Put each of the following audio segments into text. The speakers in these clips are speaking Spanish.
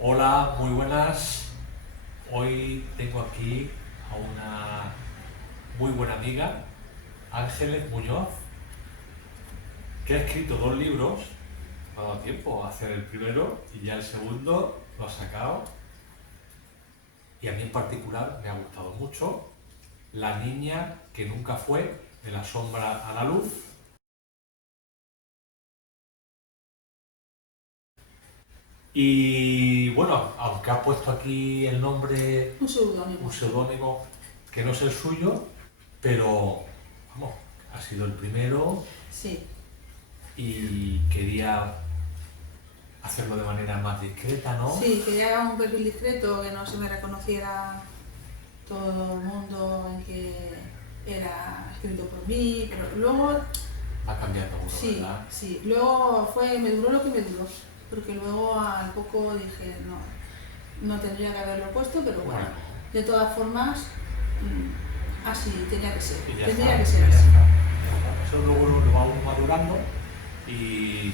Hola, muy buenas. Hoy tengo aquí a una muy buena amiga, Ángeles Muñoz, que ha escrito 2 libros. Me ha dado tiempo a hacer el primero y ya el segundo lo ha sacado. Y a mí en particular me ha gustado mucho. La niña que nunca fue, de la sombra a la luz. Y bueno, aunque ha puesto aquí el nombre, Un seudónimo. un seudónimo que no es el suyo, pero vamos, ha sido el primero Sí, y quería hacerlo de manera más discreta, ¿no? sí, quería un perfil discreto, que no se me reconociera todo el mundo en que era escrito por mí, pero luego, Va cambiando uno, sí, ¿verdad? sí, luego me duró lo que me duró, porque luego al poco dije, no tendría que haberlo puesto, pero bueno, de todas formas, así tenía que ser, Y ya tendría está, que ser ya así. está. Eso luego lo va uno madurando y,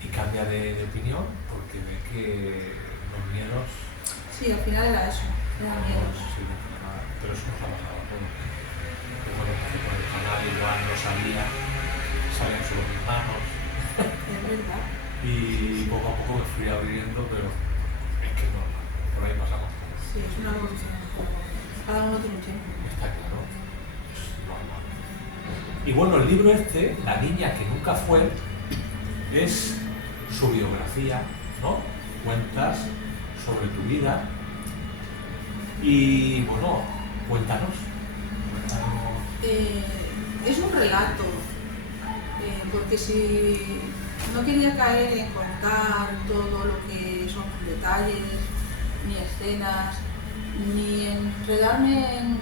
y cambia de opinión porque ve que los miedos Sí, al final era eso, era no miedos. sirven para nada. Pero eso nos ha pasado a todos. Yo cuando empecé con el canal igual no sabía, salían solo mis manos Es verdad. y poco a poco me fui abriendo, pero es que no, por ahí pasamos todos. Sí, es una evolución. Cada uno tiene un tiempo. Está claro, es normal. Y bueno, el libro este, La niña que nunca fue, es su biografía, ¿no? Cuentas sobre tu vida y bueno, cuéntanos. Eh, es un relato, porque si no quería caer en contar todo lo que son detalles, ni escenas, ni enredarme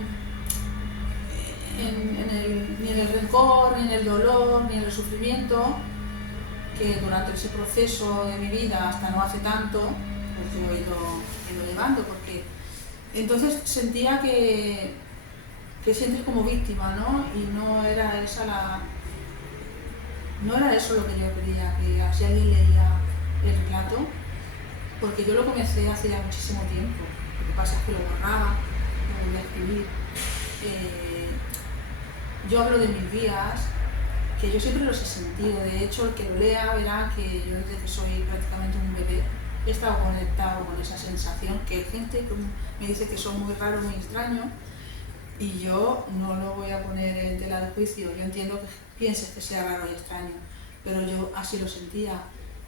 ni en el rencor, ni en el dolor, ni en el sufrimiento, que durante ese proceso de mi vida, hasta no hace tanto, pues yo he ido llevando, porque entonces sentía que sientes como víctima, ¿no? Y no era eso lo que yo quería, que si alguien leía el relato, porque yo lo comencé hace ya muchísimo tiempo. Lo que pasa es que lo borraba, lo volví a escribir. Yo hablo de mis días, que yo siempre los he sentido. De hecho, el que lo lea verá que yo desde que soy prácticamente un bebé he estado conectado con esa sensación, que hay gente que me dice que son muy raros, muy extraños, y yo no lo voy a poner en tela de juicio. Yo entiendo que pienses que sea raro y extraño, pero yo así lo sentía.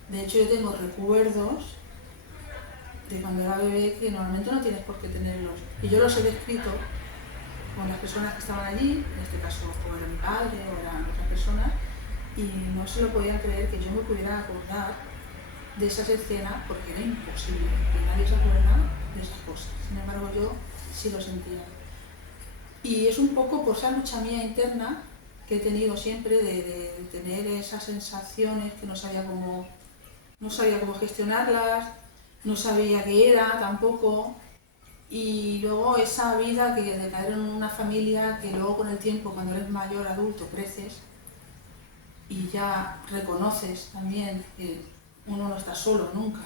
De hecho, yo tengo recuerdos de cuando era bebé que normalmente no tienes por qué tenerlos. Y yo los he descrito con las personas que estaban allí, en este caso como era mi padre o eran otras personas, y no se lo podían creer que yo me pudiera acordar de esas escenas, porque era imposible, que nadie se acuerda de esas cosas. Sin embargo, yo sí lo sentía. Y es un poco por esa lucha mía interna que he tenido siempre de tener esas sensaciones que no sabía cómo gestionarlas, no sabía qué era tampoco. Y luego esa vida de caer en una familia que luego con el tiempo, cuando eres mayor, adulto, creces y ya reconoces también que uno no está solo nunca,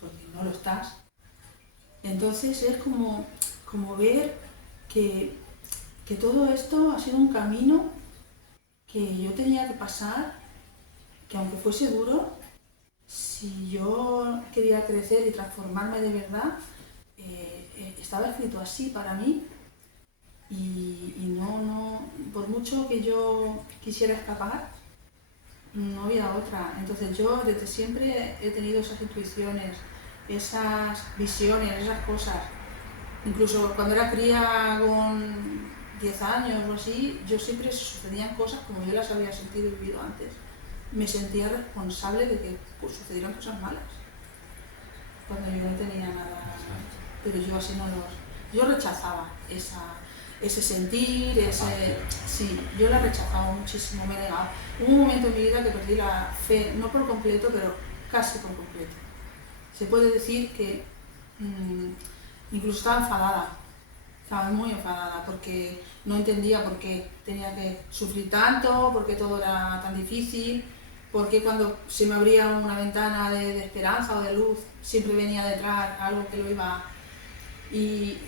porque no lo estás. Entonces es como ver que todo esto ha sido un camino que yo tenía que pasar, que aunque fuese duro, si yo quería crecer y transformarme de verdad, estaba escrito así para mí, y por mucho que yo quisiera escapar, no había otra. Entonces yo desde siempre he tenido esas intuiciones, esas visiones, esas cosas. Incluso cuando era cría con 10 años o así, yo siempre sucedían cosas como yo las había sentido y vivido antes. Me sentía responsable de que sucedieran cosas malas, cuando yo no tenía nada. Pero yo así no los... Yo rechazaba ese sentir, sí, yo la rechazaba muchísimo, me negaba. Hubo un momento en mi vida que perdí la fe, no por completo, pero casi por completo. Se puede decir que incluso estaba muy enfadada, porque no entendía por qué tenía que sufrir tanto, por qué todo era tan difícil, ¿Por qué cuando se me abría una ventana de esperanza o de luz siempre venía detrás algo que lo iba... Y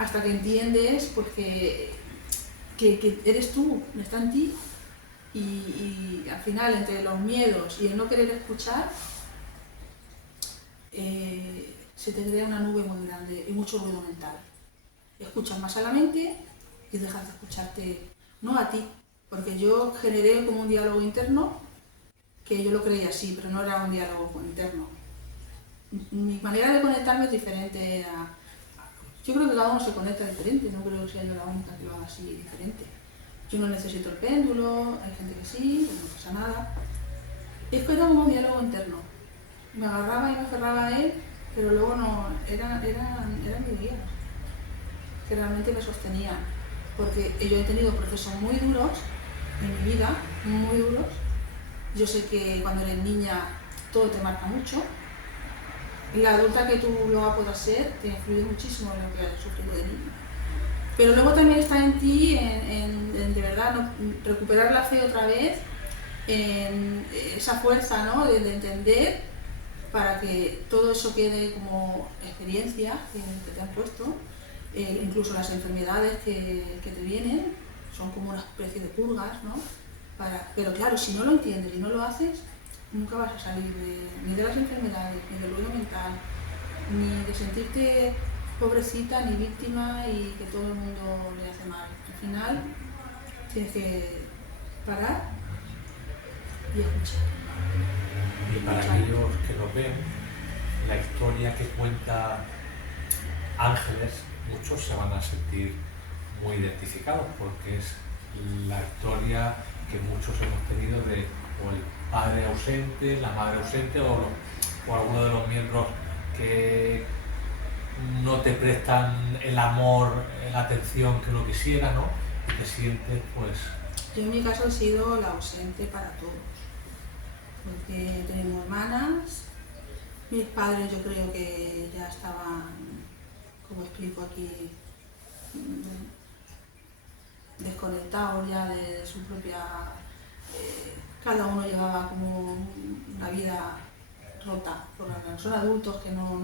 hasta que entiendes pues que eres tú, está en ti, y al final entre los miedos y el no querer escuchar, se te crea una nube muy grande y mucho ruido mental. Escuchas más a la mente y dejas de escucharte, no a ti, porque yo generé como un diálogo interno que yo lo creía así, pero no era un diálogo interno. Mi manera de conectarme es diferente yo creo que cada uno se conecta diferente, no creo que sea yo la única que lo haga así diferente. Yo no necesito el péndulo, hay gente que sí, no pasa nada. Es que era como un diálogo interno. Me agarraba y me aferraba a él, pero luego no, eran mis guías, que realmente me sostenían. Porque yo he tenido procesos muy duros en mi vida, muy duros. Yo sé que cuando eres niña todo te marca mucho. La adulta que tú luego puedas ser te influye muchísimo en lo que has sufrido de niño. Pero luego también está en ti, en de verdad, ¿no? Recuperar la fe otra vez, en esa fuerza, ¿no? de entender, para que todo eso quede como experiencia que te han puesto. Incluso las enfermedades que te vienen son como una especie de purgas, ¿no? Pero claro, si no lo entiendes y no lo haces, nunca vas a salir ni de las enfermedades, ni del ruido mental, ni de sentirte pobrecita, ni víctima y que todo el mundo le hace mal. Al final tienes que parar y escuchar. Y para aquellos que lo ven, la historia que cuenta Ángeles, muchos se van a sentir muy identificados porque es la historia que muchos hemos tenido de o el padre ausente, la madre ausente o alguno de los miembros que no te prestan el amor, la atención que uno quisiera, ¿no? Y te sientes, pues... Yo en mi caso he sido la ausente para todos, porque tenemos hermanas, mis padres yo creo que ya estaban, como explico aquí, desconectados ya de su propia... cada uno llevaba como una vida rota, son adultos que no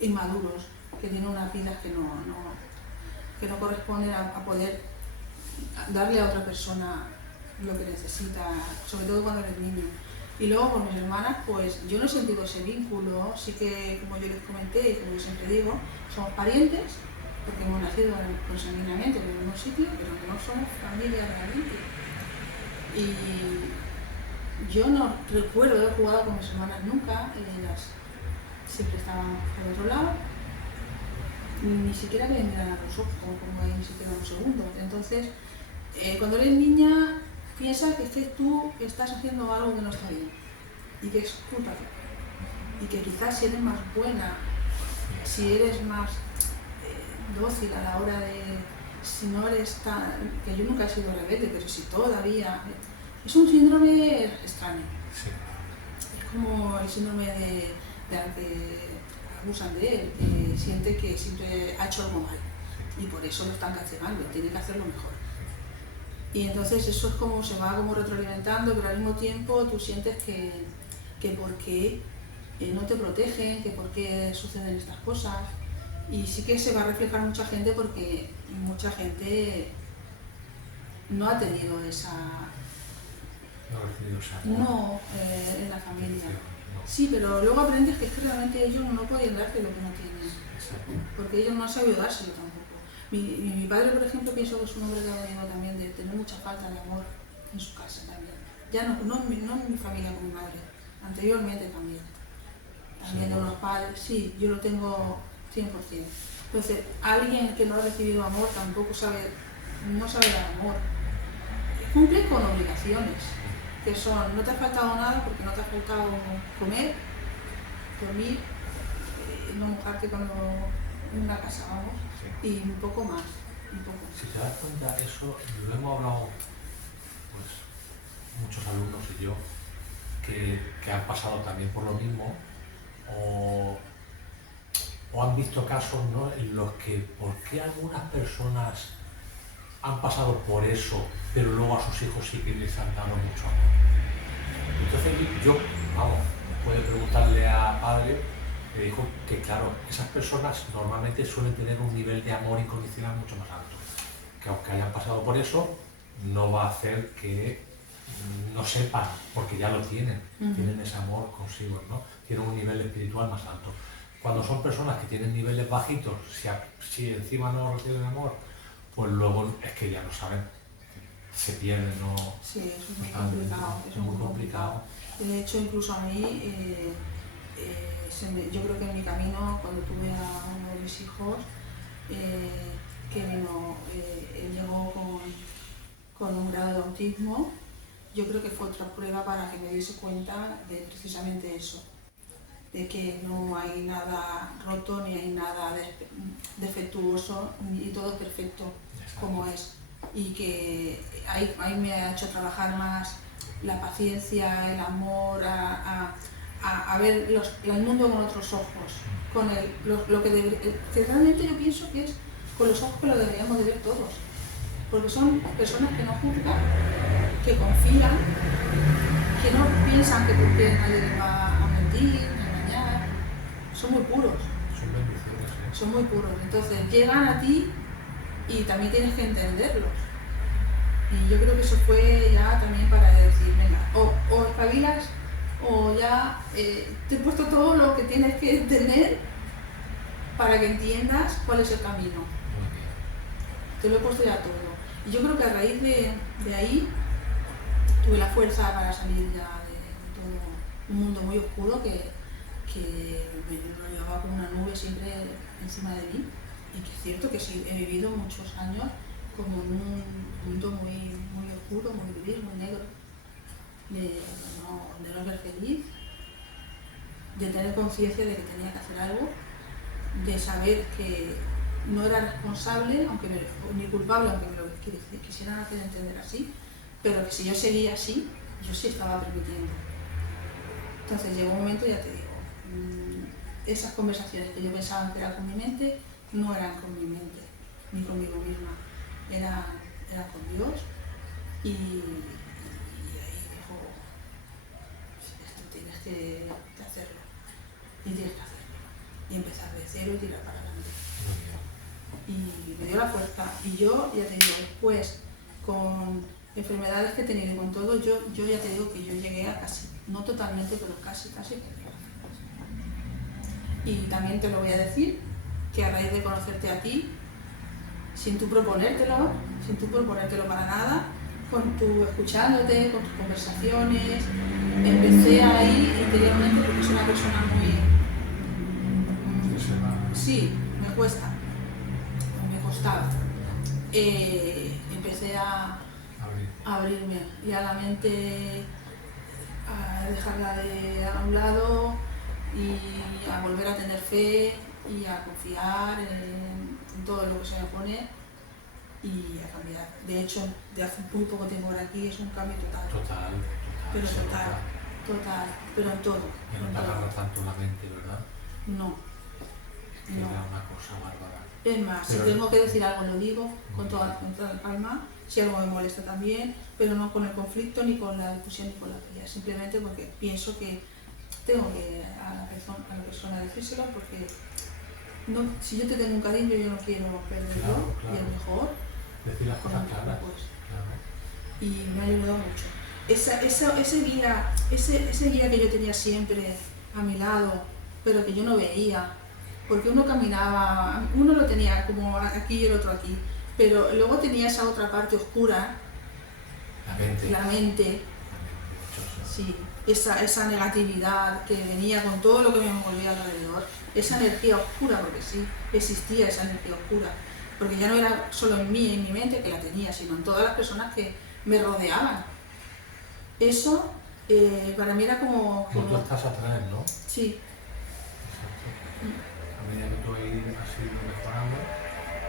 inmaduros, que tienen unas vidas que no corresponden a poder darle a otra persona lo que necesita, sobre todo cuando eres niño. Y luego con mis hermanas, pues yo no he sentido ese vínculo, sí que como yo les comenté y como yo siempre digo, somos parientes, porque hemos nacido consanguinamente en el mismo sitio, pero no somos familia realmente. Y yo no recuerdo haber jugado con mis hermanas nunca, ellas siempre estaban por otro lado, ni siquiera me miran a los ojos, como ahí ni siquiera un segundo. Entonces, cuando eres niña, piensa que es que tú estás haciendo algo que no está bien y que es culpa tuya. Y que quizás si eres más buena, si eres más dócil a la hora de... Si no eres tan... que yo nunca he sido rebelde, pero si todavía... Es un síndrome extraño. Sí. Es como el síndrome de al que abusan de él, que siente que siempre ha hecho algo mal y por eso lo están cancelando, tiene que hacerlo mejor. Y entonces eso es como se va como retroalimentando, pero al mismo tiempo tú sientes que por qué no te protegen, que por qué suceden estas cosas. Y sí que se va a reflejar mucha gente porque mucha gente no ha tenido esa... No, en la familia. Sí, pero luego aprendes que es que realmente ellos no pueden darte lo que no tienen. Porque ellos no han sabido dárselo tampoco. Mi padre, por ejemplo, pienso que es un hombre que ha venido también de tener mucha falta de amor en su casa también. Ya no en mi familia con mi madre, anteriormente también. También de unos padres, sí, yo lo tengo 100%. Entonces, alguien que no ha recibido amor tampoco no sabe dar amor. Cumple con obligaciones, que son, no te ha faltado nada porque no te ha faltado comer, dormir, no mojarte cuando en una casa, vamos, sí. Y un poco más, un poco. Si te das cuenta, eso lo hemos hablado, pues, muchos alumnos y yo, que han pasado también por lo mismo, o han visto casos, ¿no?, en los que, ¿por qué algunas personas han pasado por eso, pero luego a sus hijos sí que les han dado mucho amor? Entonces yo, vamos, puede preguntarle a padre, le dijo que claro, esas personas normalmente suelen tener un nivel de amor incondicional mucho más alto, que aunque hayan pasado por eso, no va a hacer que no sepan, porque ya lo tienen, tienen ese amor consigo, ¿no? Tienen un nivel espiritual más alto. Cuando son personas que tienen niveles bajitos, si encima no reciben amor, pues luego es que ya lo saben, se pierden, ¿no? Sí, eso es muy complicado. Es muy complicado. De hecho, incluso a mí, yo creo que en mi camino, cuando tuve a uno de mis hijos, que vino, él llegó con un grado de autismo, yo creo que fue otra prueba para que me diese cuenta de precisamente eso, de que no hay nada roto ni hay nada defectuoso y todo es perfecto. Exacto. Como es, y que ahí me ha hecho trabajar más la paciencia, el amor, a ver el mundo con otros ojos, con lo que realmente yo pienso que es con los ojos que lo deberíamos de ver todos, porque son personas que no juzgan, que confían, que no piensan que porque nadie les va a mentir, engañar, son muy puros. Son bendiciones, ¿eh? Son muy puros, entonces llegan a ti y también tienes que entenderlos. Y yo creo que eso fue ya también para decir, venga, o espabilas o ya te he puesto todo lo que tienes que entender para que entiendas cuál es el camino. Te lo he puesto ya todo. Y yo creo que a raíz de ahí tuve la fuerza para salir ya de todo un mundo muy oscuro que me lo llevaba como una nube siempre encima de mí. Y que es cierto que sí, he vivido muchos años como en un mundo muy, muy oscuro, muy gris, muy negro, de no ser feliz, de tener conciencia de que tenía que hacer algo, de saber que no era responsable, ni culpable, aunque me lo quisieran hacer entender así, pero que si yo seguía así, yo sí estaba permitiendo. Entonces llegó un momento, ya te digo, esas conversaciones que yo pensaba que eran con mi mente, no eran con mi mente, ni conmigo misma, eran con Dios, y ahí dijo, esto tienes que hacerlo, y tienes que hacerlo, y empezar de cero y tirar para adelante. Y me dio la fuerza, y yo, ya te digo, después, con enfermedades que he tenido y con todo, yo ya te digo que yo llegué a casi, no totalmente, pero casi. Y también te lo voy a decir, que a raíz de conocerte a ti, sin tú proponértelo para nada, escuchándote, con tus conversaciones, empecé ahí interiormente, porque soy una persona muy... Sí, me costaba. Empecé a abrirme y a la mente, a dejarla a un lado y a volver a tener fe y a confiar en todo lo que se me pone y a cambiar. De hecho, de hace muy poco tiempo ahora aquí es un cambio total. Pero total, pero en todo. Y no te agarra tanto la mente, ¿verdad? No. Era una cosa bárbara. Es más, si tengo que decir algo lo digo con toda la calma, si algo me molesta también, pero no con el conflicto, ni con la discusión, ni con la pelea, simplemente porque pienso que tengo que a la persona decírselo, porque no, si yo te tengo un cariño yo no quiero perderlo, claro. Y es mejor decir las cosas claras. Y me ha ayudado mucho. Ese guía que yo tenía siempre a mi lado, pero que yo no veía, porque uno caminaba, uno lo tenía como aquí y el otro aquí, pero luego tenía esa otra parte oscura, la mente, sí, esa negatividad que venía con todo lo que me envolvía alrededor, esa energía oscura, porque sí, existía esa energía oscura, porque ya no era solo en mí, en mi mente que la tenía, sino en todas las personas que me rodeaban. Eso para mí era como... Tú estás atrás, ¿no? Sí. A medida que tú has ido mejorando,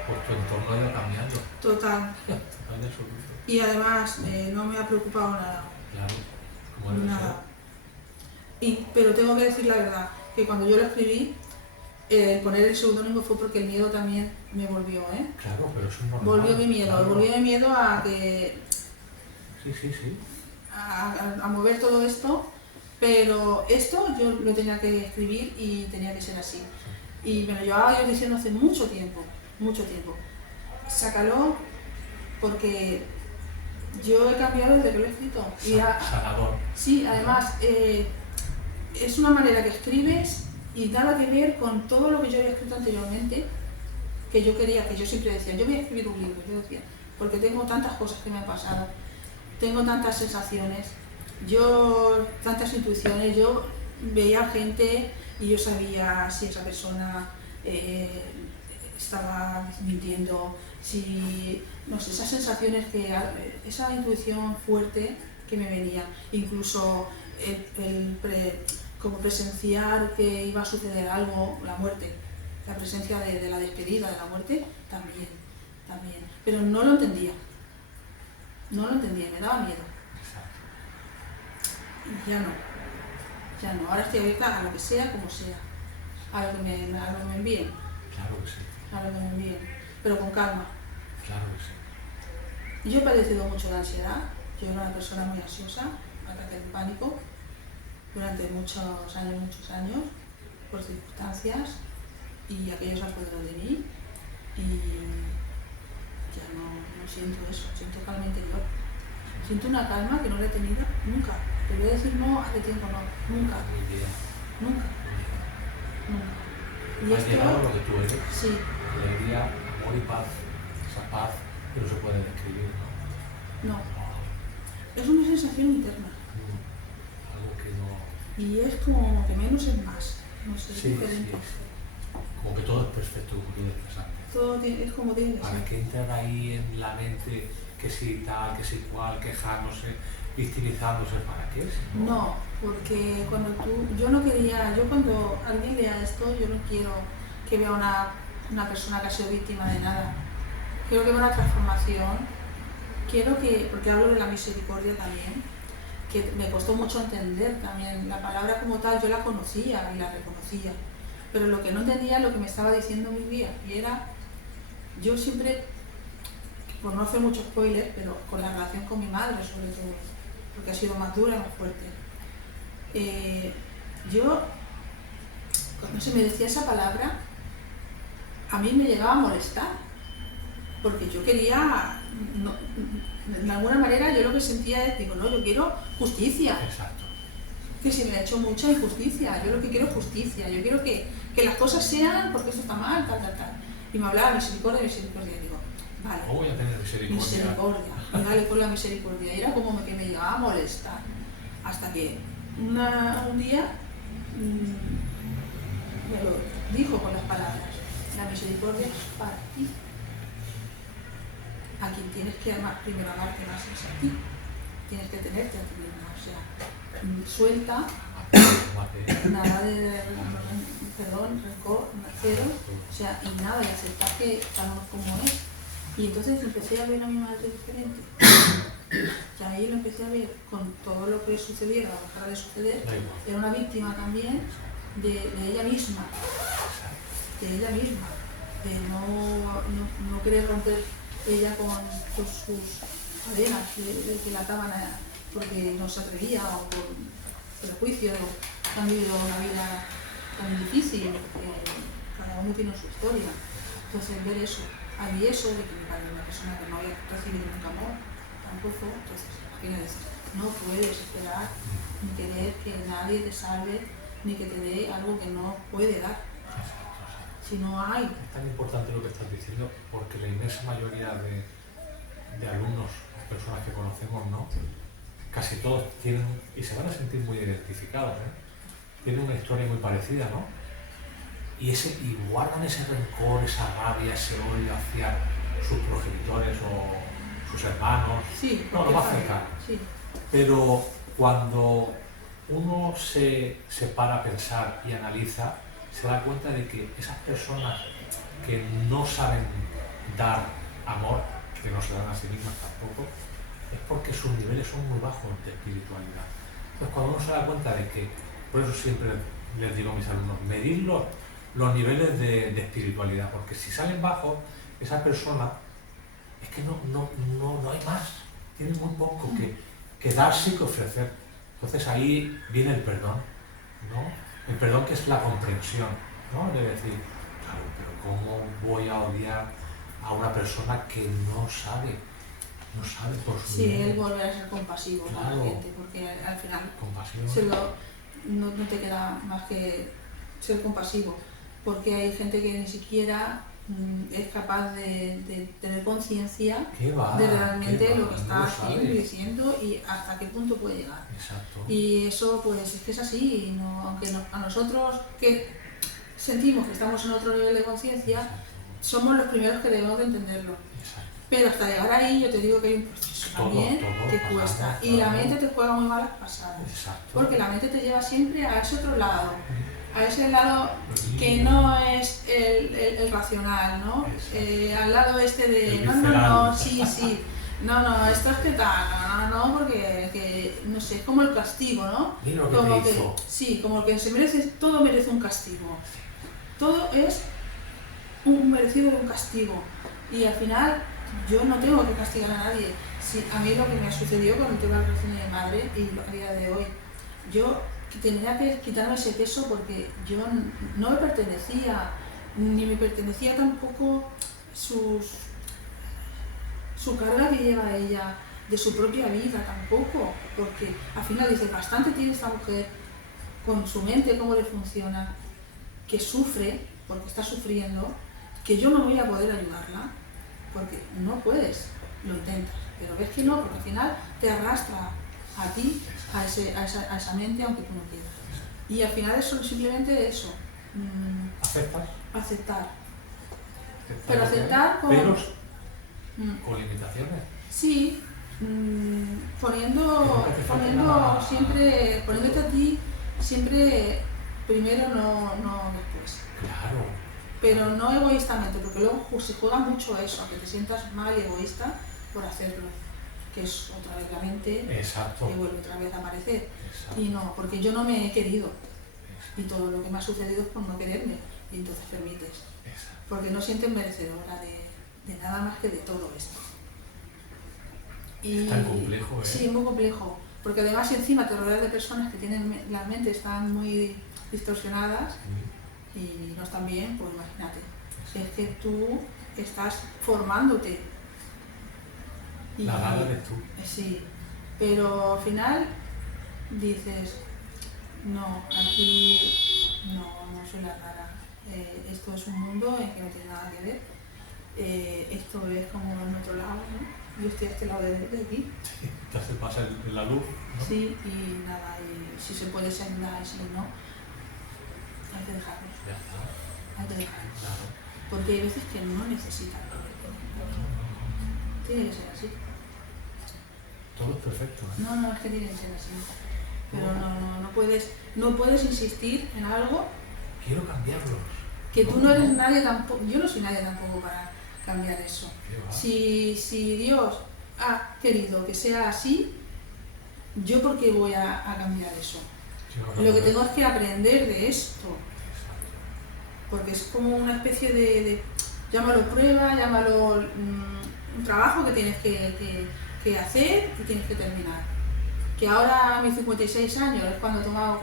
pues tu entorno ha ido cambiando. Total. Y además no me ha preocupado nada. Claro, como debe nada. Pero tengo que decir la verdad, que cuando yo lo escribí, poner el seudónimo fue porque el miedo también me volvió, ¿eh? Claro, pero eso es normal. Volvió mi miedo, claro. Volvió mi miedo a que... Sí. a mover todo esto, pero esto yo lo tenía que escribir y tenía que ser así. Y me lo llevaba yo diciendo hace mucho tiempo, sácalo porque yo he cambiado desde que lo he escrito. Sanador. Sí, además es una manera que escribes y nada que ver con todo lo que yo había escrito anteriormente, que yo quería, que yo siempre decía, yo voy a escribir un libro, yo decía, porque tengo tantas cosas que me han pasado, tengo tantas sensaciones, tantas intuiciones, yo veía gente y yo sabía si esa persona estaba mintiendo, si, no sé, esas sensaciones esa intuición fuerte que me venía, incluso como presenciar que iba a suceder algo, la muerte, la presencia de la despedida, de la muerte, también, pero no lo entendía, me daba miedo. Y ya no, ahora estoy abierta a lo que sea, como sea, a lo que me envíen. Claro que sí. A lo que me envíen, pero con calma. Claro que sí. Yo he padecido mucho de ansiedad, yo era una persona muy ansiosa, ataque de pánico, durante muchos años, por circunstancias, y aquellos se apoderaron de mí, y ya no siento eso, siento calma interior. Siento una calma que no la he tenido nunca. Te voy a decir no hace tiempo, no, nunca. Nunca. Y has llegado a lo que tú eres. Sí. Alegría, amor y paz. Esa paz que no se puede describir, ¿no? No. Es una sensación interna. Algo que no... Y es como que menos es más. No sé, sí, diferente. Sí. Como que todo es perfecto, como tú decías antes. Todo es como tiene que ser. Para que entrar ahí en la mente que si tal, que si cual, quejándose, victimizándose, ¿para qué? No, porque cuando cuando alguien lea esto, yo no quiero que vea una persona que ha sido víctima de nada. Quiero que vea una transformación. Porque hablo de la misericordia también, que me costó mucho entender también. La palabra como tal yo la conocía y la reconocía, pero lo que no entendía es lo que me estaba diciendo mi guía, y era, yo siempre, por no hacer mucho spoiler, pero con la relación con mi madre sobre todo, porque ha sido más dura y más fuerte. Cuando se me decía esa palabra, a mí me llegaba a molestar, porque yo quería, de alguna manera yo lo que sentía es, digo, no, yo quiero justicia. Exacto. Que se me ha hecho mucha injusticia, yo lo que quiero es justicia, yo quiero que las cosas sean porque esto está mal, tal. Y me hablaba misericordia, y digo, vale, ¿Cómo voy a tener misericordia? Y dale con la misericordia. Y era como que me llegaba a molestar. Hasta que un día me lo dijo con las palabras: la misericordia es para ti. A quien tienes que amar, primero amarte más es a ti. Tienes que tenerte a ti mismo. O sea, suelta, nada de perdón, rencor, cero, o sea, y nada, y aceptar que estamos como es. Y entonces empecé a ver a mi madre diferente. Y ahí lo empecé a ver con todo lo que sucediera, o dejara de suceder. Era una víctima también de ella misma, de no querer romper ella con sus cadenas que la ataban porque no se atrevía o por prejuicio, han vivido una vida tan difícil, cada uno tiene su historia. Entonces ver eso, hay eso de que mi padre es una persona que no había recibido nunca amor, tampoco, entonces no puedes esperar ni querer que nadie te salve, ni que te dé algo que no puede dar. Si no hay. Es tan importante lo que estás diciendo, porque la inmensa mayoría de alumnos, personas que conocemos, ¿no? Casi todos tienen, y se van a sentir muy identificados, tienen una historia muy parecida, ¿no? Y guardan ese rencor, esa rabia, ese odio hacia sus progenitores o sus hermanos, sí, no, lo más cercano. Sí. Pero cuando uno se para a pensar y analiza, se da cuenta de que esas personas que no saben dar amor, que no se dan a sí mismas tampoco, es porque sus niveles son muy bajos de espiritualidad. Entonces cuando uno se da cuenta de que, por eso siempre les digo a mis alumnos, medir los niveles de espiritualidad, porque si salen bajos, esa persona es que no hay más, tiene muy poco que que darse que ofrecer. Entonces ahí viene el perdón, ¿no? El perdón que es la comprensión, ¿no? De decir, claro, pero ¿cómo voy a odiar a una persona que no sabe por su Sí, bien? el volver a ser compasivo con Claro. la gente, porque al final Compasión. no te queda más que ser compasivo, porque hay gente que ni siquiera es capaz de tener conciencia ¿Qué va? de realmente ¿Qué va? lo que No está lo haciendo y sabes. diciendo y hasta qué punto puede llegar. Exacto. Y eso pues es que es así, y aunque a nosotros que sentimos que estamos en otro nivel de conciencia, Exacto. somos los primeros que debemos de entenderlo. Exacto. Pero hasta llegar ahí yo te digo que hay un proceso también que pasamos, cuesta. Y la claro. mente te juega muy malas pasadas. Exacto. Porque la mente te lleva siempre a ese otro lado. A ese lado Sí. que no es el racional, ¿no? Al lado este de, El no, visceral. sí, no, esto es que tal, no, porque, que, no sé, es como el castigo, ¿no? Mira lo que Como te hizo. sí, como que se merece, todo merece un castigo. Todo es un merecido de un castigo. Y al final, yo no tengo que castigar a nadie. Si, a mí lo que me sucedió con el tema de la relación de mi madre y a día de hoy, yo tenía que quitarme ese peso porque yo no me pertenecía, ni me pertenecía tampoco su carga que lleva ella de su propia vida tampoco, porque al final dice, bastante tiene esta mujer con su mente, cómo le funciona, que sufre, porque está sufriendo, que yo no voy a poder ayudarla, porque no puedes, lo intentas, pero ves que no, porque al final te arrastra a ti, a esa mente, aunque tú no quieras. Y al final es simplemente eso, aceptar. Pero aceptar con... Peros con limitaciones. Sí, poniéndote a ti siempre primero, no después. Claro. Pero no egoístamente, porque luego se juega mucho eso, que te sientas mal y egoísta por hacerlo, que es otra vez la mente. Exacto. Que vuelve otra vez a aparecer. Exacto. Y no, porque yo no me he querido. Y todo lo que me ha sucedido es por no quererme. Y entonces permites. Exacto. Porque no sientes merecedora de nada más que de todo esto. Y, es tan complejo, ¿eh? Sí, es muy complejo. Porque además encima te rodeas de personas que tienen las mentes están muy distorsionadas y no están bien, pues imagínate. Es que tú estás formándote. Y, la rara eres tú. Sí, pero al final dices, no, aquí no soy la rara. Esto es un mundo en que no tiene nada que ver. Esto es como en otro lado, ¿no? Yo estoy a este lado de aquí. Entonces pasa en la luz, ¿no? Sí, y nada, y si se puede ser nada y si no, hay que dejarlo. Ya está. Hay que dejarlo. Claro. Porque hay veces que no necesitan. Tiene que ser así. Todo es perfecto, ¿eh? No, es que tiene que ser así. Pero no puedes insistir en algo. Quiero cambiarlos. Que tú no eres nadie tampoco, yo no soy nadie tampoco para cambiar eso. Si Dios ha querido que sea así, ¿yo por qué voy a cambiar eso? Lo que tengo es que aprender de esto. Porque es como una especie de llámalo prueba, llámalo un trabajo que tienes que hacer y tienes que terminar. Que ahora a mis 56 años es cuando he tomado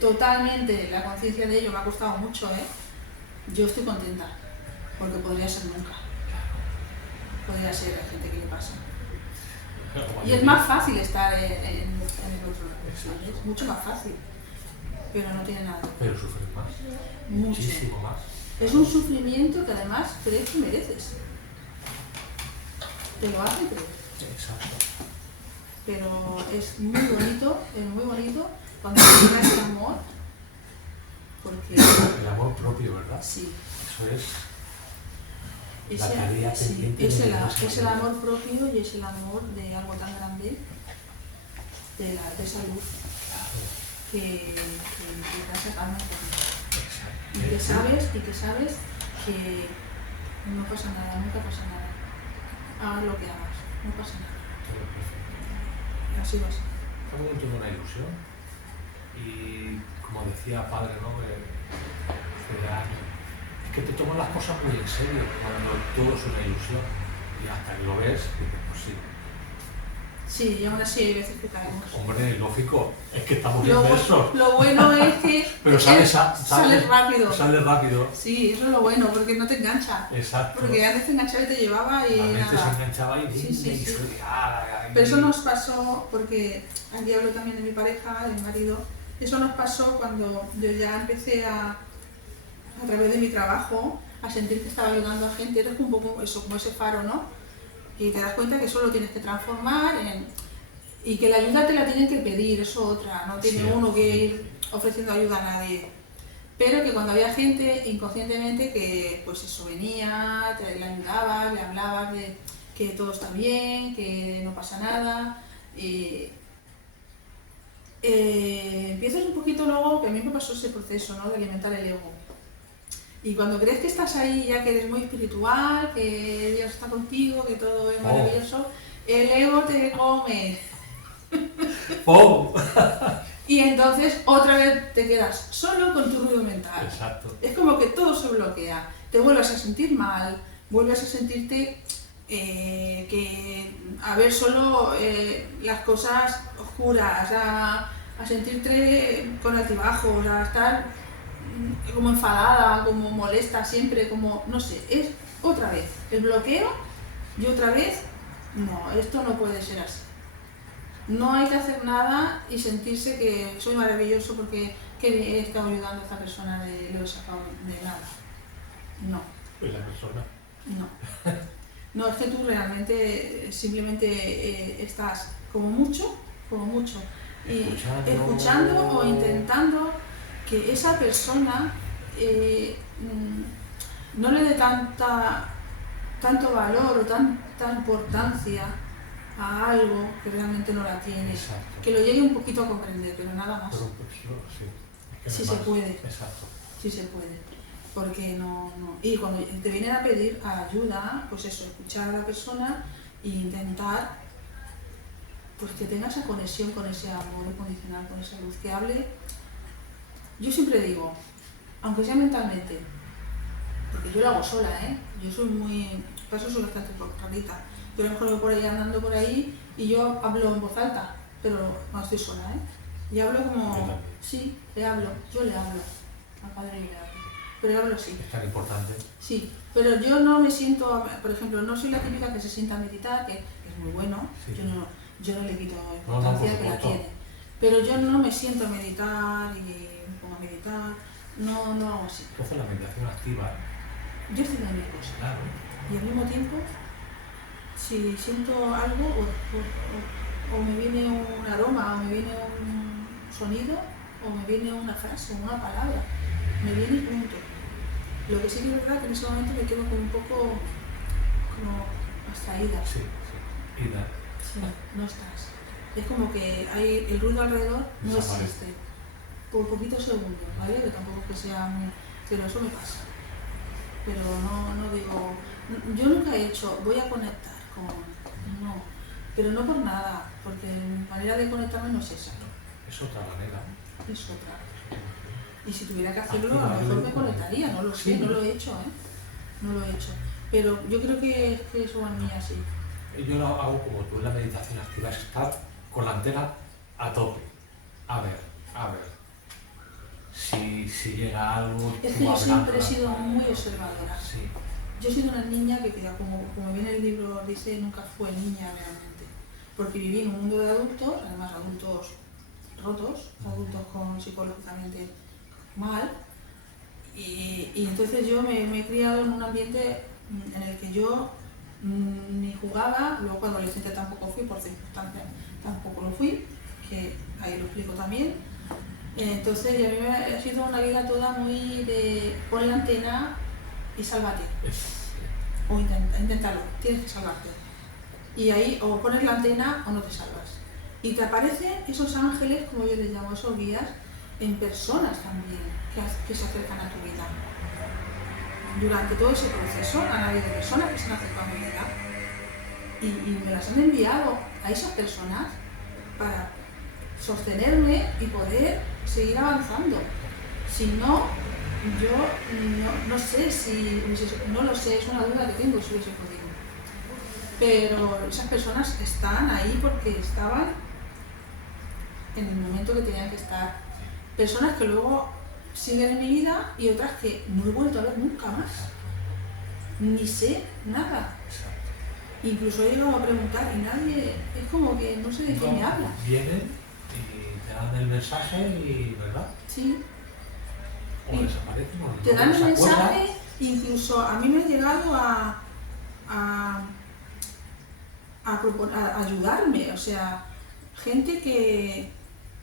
totalmente la conciencia de ello, me ha costado mucho, yo estoy contenta, porque podría ser nunca. Podría ser la gente que le pasa. Y es más fácil estar en el otro lado, es mucho más fácil, pero no tiene nada que ver. Pero sufres más. Muchísimo más. Es un sufrimiento que además crees que mereces. Te lo hace creer. Exacto. Pero es muy bonito cuando llega ese amor, porque... El amor propio, ¿verdad? Sí. Eso es... Es el amor propio y es el amor de algo tan grande, de esa luz que te hace calma y que sabes que no pasa nada, nunca pasa nada. Hagas lo que hagas, no pasa nada. Todo perfecto. Así va a ser. Estamos dentro de una ilusión y, como decía padre, ¿no? Hace años, que te toman las cosas muy en serio cuando todo es una ilusión y hasta que lo ves, dices, pues sí. Sí, y aún así hay veces que caemos. Hombre, lógico, es que estamos Lo, inmersos. lo bueno es que Pero sales sales rápido. Sales rápido. Sí, eso es lo bueno, porque no te engancha. Exacto. Porque antes te enganchaba y te llevaba y la mente nada. se enganchaba y Sí. y Pero eso nos pasó, porque aquí hablo también de mi pareja, de mi marido, eso nos pasó cuando yo ya empecé a través de mi trabajo, a sentir que estaba ayudando a gente. Eres un poco eso, como ese faro, ¿no? Y te das cuenta que eso lo tienes que transformar y que la ayuda te la tienen que pedir, eso otra, no tiene uno que ir ofreciendo ayuda a nadie. Pero que cuando había gente inconscientemente que pues eso venía, te le ayudabas, le hablabas de que todo está bien, que no pasa nada. Empiezas un poquito luego, que a mí me pasó ese proceso, ¿no? De alimentar el ego. Y cuando crees que estás ahí, ya que eres muy espiritual, que Dios está contigo, que todo es maravilloso, el ego te come. ¡Pum! Y entonces otra vez te quedas solo con tu ruido mental. Exacto. Es como que todo se bloquea. Te vuelves a sentir mal, vuelves a sentirte a ver solo las cosas oscuras, a sentirte con altibajos, a estar como enfadada, como molesta siempre, como, no sé, es otra vez el bloqueo y otra vez, no, esto no puede ser así. No hay que hacer nada y sentirse que soy maravilloso porque he estado ayudando a esta persona, lo he sacado de nada. No. ¿Es la persona? No. No, es que tú realmente simplemente estás como mucho, y escuchando o intentando que esa persona no le dé tanto valor o tanta importancia a algo que realmente no la tiene. Exacto. Que lo llegue un poquito a comprender, pero nada más. Pero, sí, Sí se puede. Exacto. Sí se puede. Porque no. Y cuando te vienen a pedir ayuda, pues eso, escuchar a la persona e intentar pues que tenga esa conexión con ese amor incondicional, con esa luz, que hable. Yo siempre digo, aunque sea mentalmente, porque yo lo hago sola, yo soy muy, por eso soy bastante rarita. Yo a lo mejor voy por ahí andando por ahí y yo hablo en voz alta, pero cuando estoy sola, y hablo como, sí, yo le hablo, al Padre le hablo, pero hablo sí. Es tan importante. Sí, pero yo no me siento, por ejemplo, no soy la típica que se sienta a meditar, que es muy bueno, sí. yo no le quito importancia que la tiene, pero yo no me siento a meditar y me pongo a meditar, no hago así. Entonces la meditación activa. Yo estoy en mi cosa. Claro. Y al mismo tiempo, si siento algo o me viene un aroma, o me viene un sonido, o me viene una frase, una palabra, me viene y punto. Lo que sí que es verdad que en ese momento me quedo como un poco como abstraída. Sí, ida. Sí, no estás. Es como que hay el ruido alrededor no existe. Por poquitos segundos, ¿vale? Que tampoco es que sea muy... Pero eso me pasa. Pero no digo... Yo nunca he hecho, voy a conectar con... No. Pero no por nada, porque mi manera de conectarme no es esa. No, es otra manera. Es otra. Y si tuviera que hacerlo, a lo mejor me conectaría, no lo sé, no lo he hecho, No lo he hecho. Pero yo creo que eso va en mí así. Yo lo hago como tú en la meditación activa, es estar con la antena a tope. A ver. Si llega algo... Es que yo siempre he sido muy observadora. Sí. Yo he sido una niña que como viene el libro dice, nunca fue niña realmente. Porque viví en un mundo de adultos, además adultos rotos, adultos psicológicamente mal. Y entonces yo me he criado en un ambiente en el que yo ni jugaba, luego cuando adolescente tampoco fui, por circunstancias tampoco lo fui, que ahí lo explico también. Entonces a mí me ha sido una vida toda muy de pon la antena y sálvate. O inténtalo, tienes que salvarte. Y ahí o pones la antena o no te salvas. Y te aparecen esos ángeles, como yo les llamo, esos guías, en personas también, que se acercan a tu vida. Durante todo ese proceso han habido personas que se han acercado a mi vida y me las han enviado a esas personas para sostenerme y poder seguir avanzando. Si no, yo no sé si, no lo sé, es una duda que tengo si hubiese podido. pero esas personas están ahí porque estaban en el momento que tenían que estar. Personas que luego siguen en mi vida y otras que no he vuelto a ver nunca más. Ni sé nada. Incluso he llegado a preguntar y nadie, es como que no sé de quién me habla. Vienen y te dan el mensaje y, ¿verdad? Sí. O desaparecen o no. Te dan el se acuerdan. mensaje, incluso a mí me ha llegado a ayudarme, o sea, gente que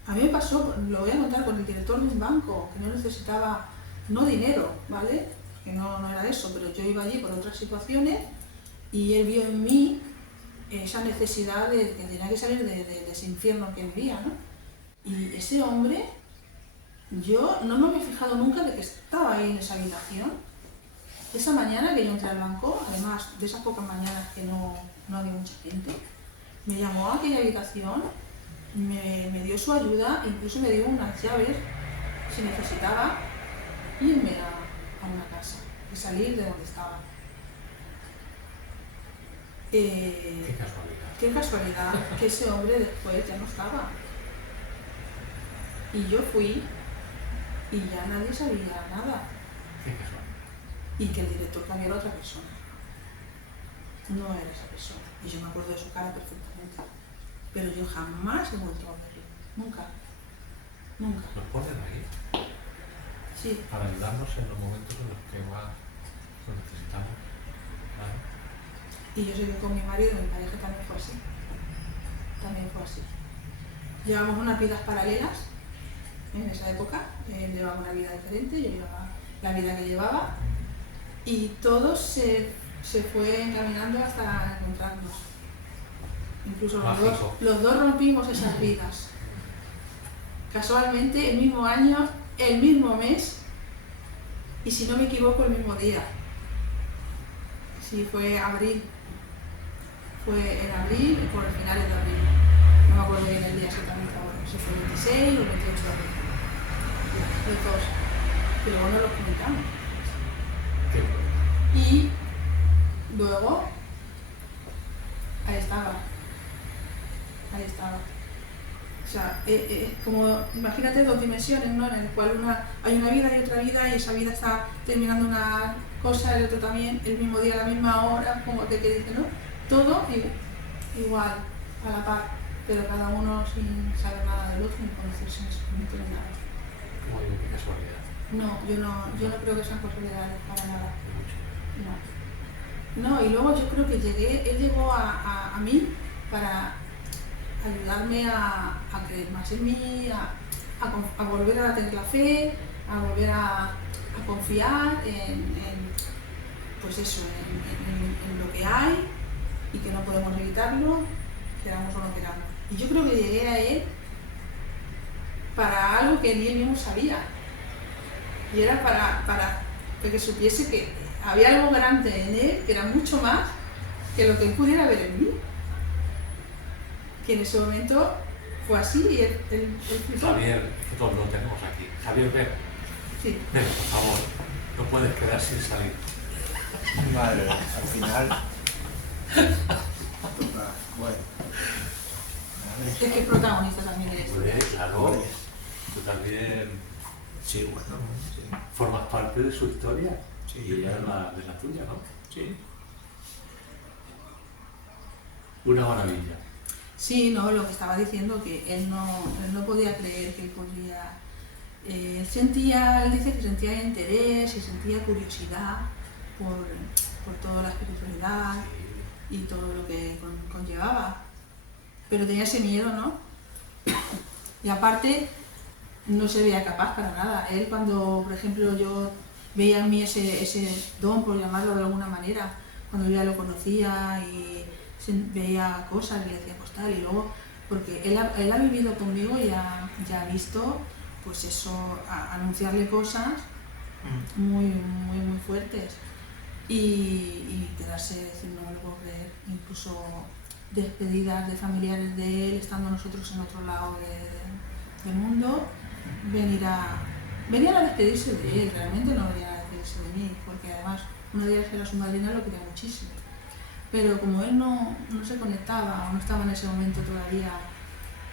a mí me pasó, lo voy a contar con el director de un banco, que no necesitaba, no dinero, ¿vale? Que no era eso, pero yo iba allí por otras situaciones y él vio en mí esa necesidad de que tenía que salir de ese infierno que vivía, ¿no? Y ese hombre, yo no me había fijado nunca de que estaba ahí en esa habitación. Esa mañana que yo entré al banco, además de esas pocas mañanas que no había mucha gente, me llamó a aquella habitación, me dio su ayuda, incluso me dio unas llaves si necesitaba irme a una casa y salir de donde estaba. Qué casualidad. Qué casualidad que ese hombre después ya no estaba. Y yo fui y ya nadie sabía nada. Qué casualidad. Y que el director también era otra persona. No era esa persona. Y yo me acuerdo de su cara perfectamente. Pero yo jamás he vuelto a verlo. Nunca. Nunca. Nos ponen ahí Sí. para ayudarnos en los momentos en los que más lo necesitamos. ¿Vale? Y yo sé que con mi marido, mi pareja también fue así. También fue así. Llevamos unas vidas paralelas en esa época. Él llevaba una vida diferente, yo llevaba la vida que llevaba. Y todo se fue encaminando hasta encontrarnos. Incluso los dos rompimos esas vidas. Casualmente, el mismo año, el mismo mes, y si no me equivoco, el mismo día. Sí, fue abril. Fue en abril y por el finales de abril. No me acuerdo bien el día exactamente ahora. Si fue el 26 o el 28 de abril. Los dos. Que luego no los comentamos. Qué bueno. Y luego, ahí estaba. O sea, como, imagínate dos dimensiones, ¿no? En el cual hay una vida y otra vida y esa vida está terminando una cosa, el otro también, el mismo día, a la misma hora, como te dice, ¿no? Todo igual, a la par, pero cada uno sin saber nada del otro, ni conocerse ni nada. Como digo, qué casualidad. No, yo no creo que sean casualidades para nada. No, y luego yo creo que él llegó a mí para ayudarme a creer más en mí, a volver a tener la fe, a volver a confiar pues eso, en lo que hay y que no podemos evitarlo, queramos o no queramos. Y yo creo que llegué a él para algo que ni él mismo sabía. Y era para que supiese que había algo grande en él, que era mucho más que lo que él pudiera ver en mí. Que en ese momento fue así y él flipó. Javier, que todos lo tenemos aquí. Javier, ven. Sí. Ven, por favor. No puedes quedar sin salir. Vale, al final. Bueno. Es que es protagonista también de esto. Pues, claro. Tú también Sí, bueno, sí. formas parte de su historia. Sí. Y ella de la tuya, ¿no? Sí. Una maravilla. Sí, no, lo que estaba diciendo, que él no podía creer que él podría... él dice que sentía interés y sentía curiosidad por toda la espiritualidad y todo lo que conllevaba. Pero tenía ese miedo, ¿no? Y aparte, no se veía capaz para nada. Él cuando, por ejemplo, yo veía en mí ese don, por llamarlo de alguna manera, cuando yo ya lo conocía y veía cosas y le decía pues tal, y luego, porque él ha vivido conmigo y ya ha visto, pues eso, anunciarle cosas muy, muy, muy fuertes y quedarse diciendo no lo puedo creer, incluso despedidas de familiares de él, estando nosotros en otro lado del mundo, venían a despedirse de él, realmente no venían a despedirse de mí, porque además una de ellas era su madrina, lo quería muchísimo. pero como él no se conectaba o no estaba en ese momento todavía,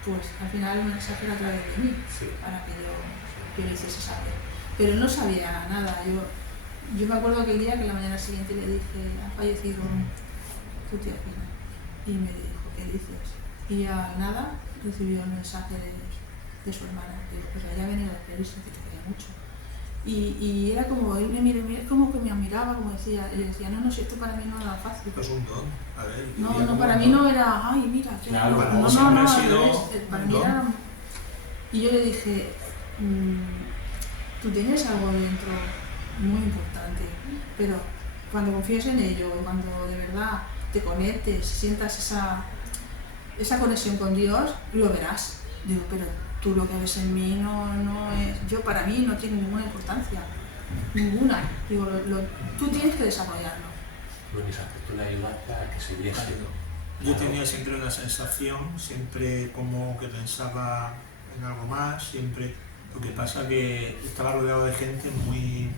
pues al final el mensaje era a través de mí, Sí. para que yo le hiciese saber. Pero él no sabía nada. Yo me acuerdo aquel día que la mañana siguiente le dije, ha fallecido tu tía Fina. Y me dijo, ¿qué dices? Y al nada recibió el mensaje de su hermana. Digo, pues había venido a despedirse, que te quería mucho. Y era como, él como que me admiraba, como decía, y decía, no, si esto para mí no era fácil. Esto es un don. A ver, No, para mí no era, ay, mira, qué Claro, para no, vos no, siempre no, ha al sido revés, para un mí don. era... Y yo le dije, tú tienes algo dentro muy importante, pero cuando confíes en ello, cuando de verdad te conectes, sientas esa conexión con Dios, lo verás. Digo, pero tú lo que ves en mí no es... Yo para mí no tiene ninguna importancia, ninguna. Digo, tú tienes que desarrollarlo. Tú en ese aspecto le ayudaste a que se viese. Yo tenía siempre una sensación, siempre como que pensaba en algo más, siempre. Lo que pasa que estaba rodeado de gente muy